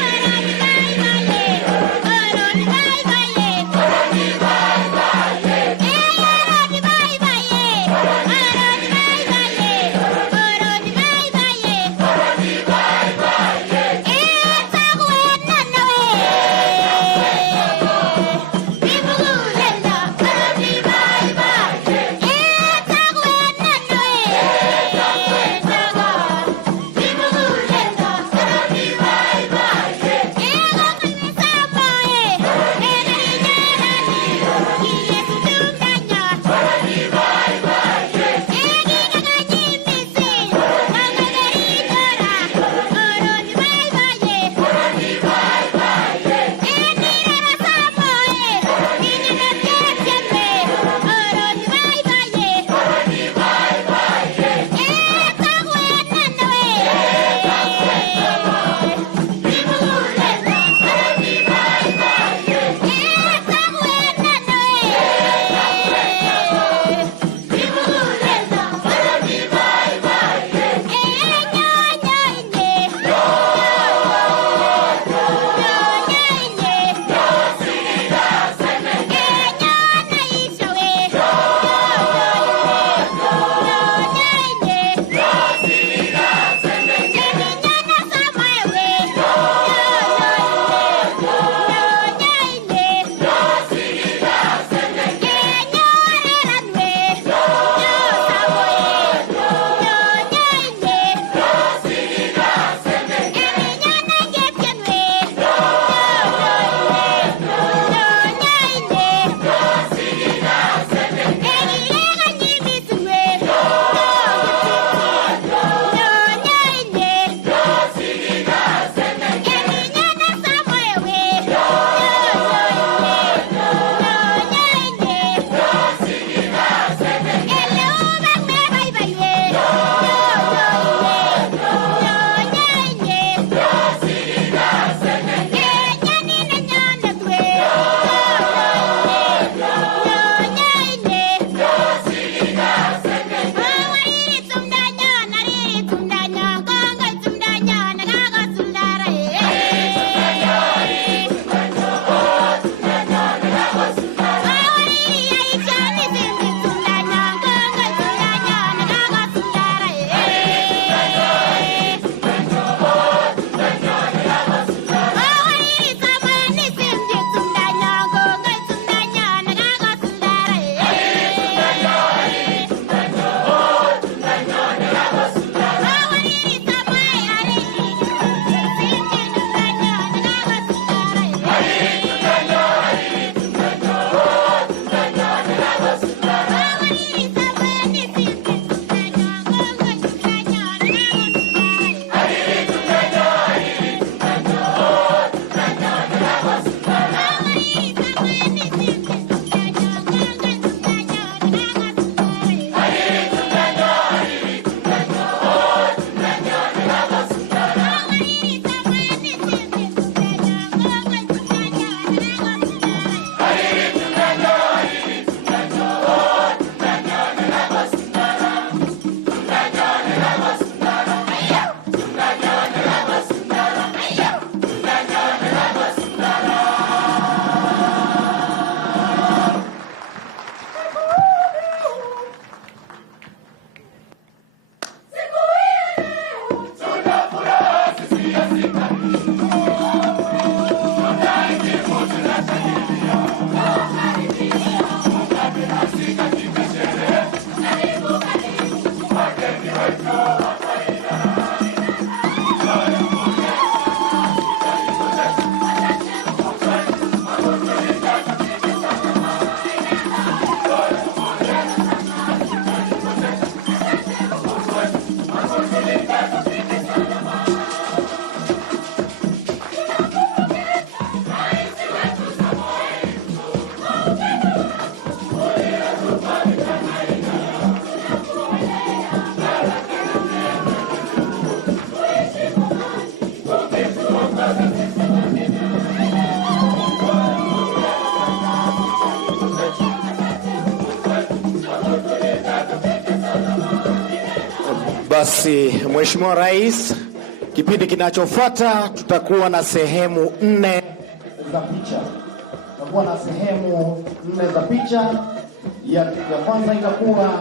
Basi Mheshimiwa Rais, kipindi kinachofuata tutakuwa na sehemu 4 za picha. Tutakuwa na sehemu 4 za picha. Ya kwanza itakuwa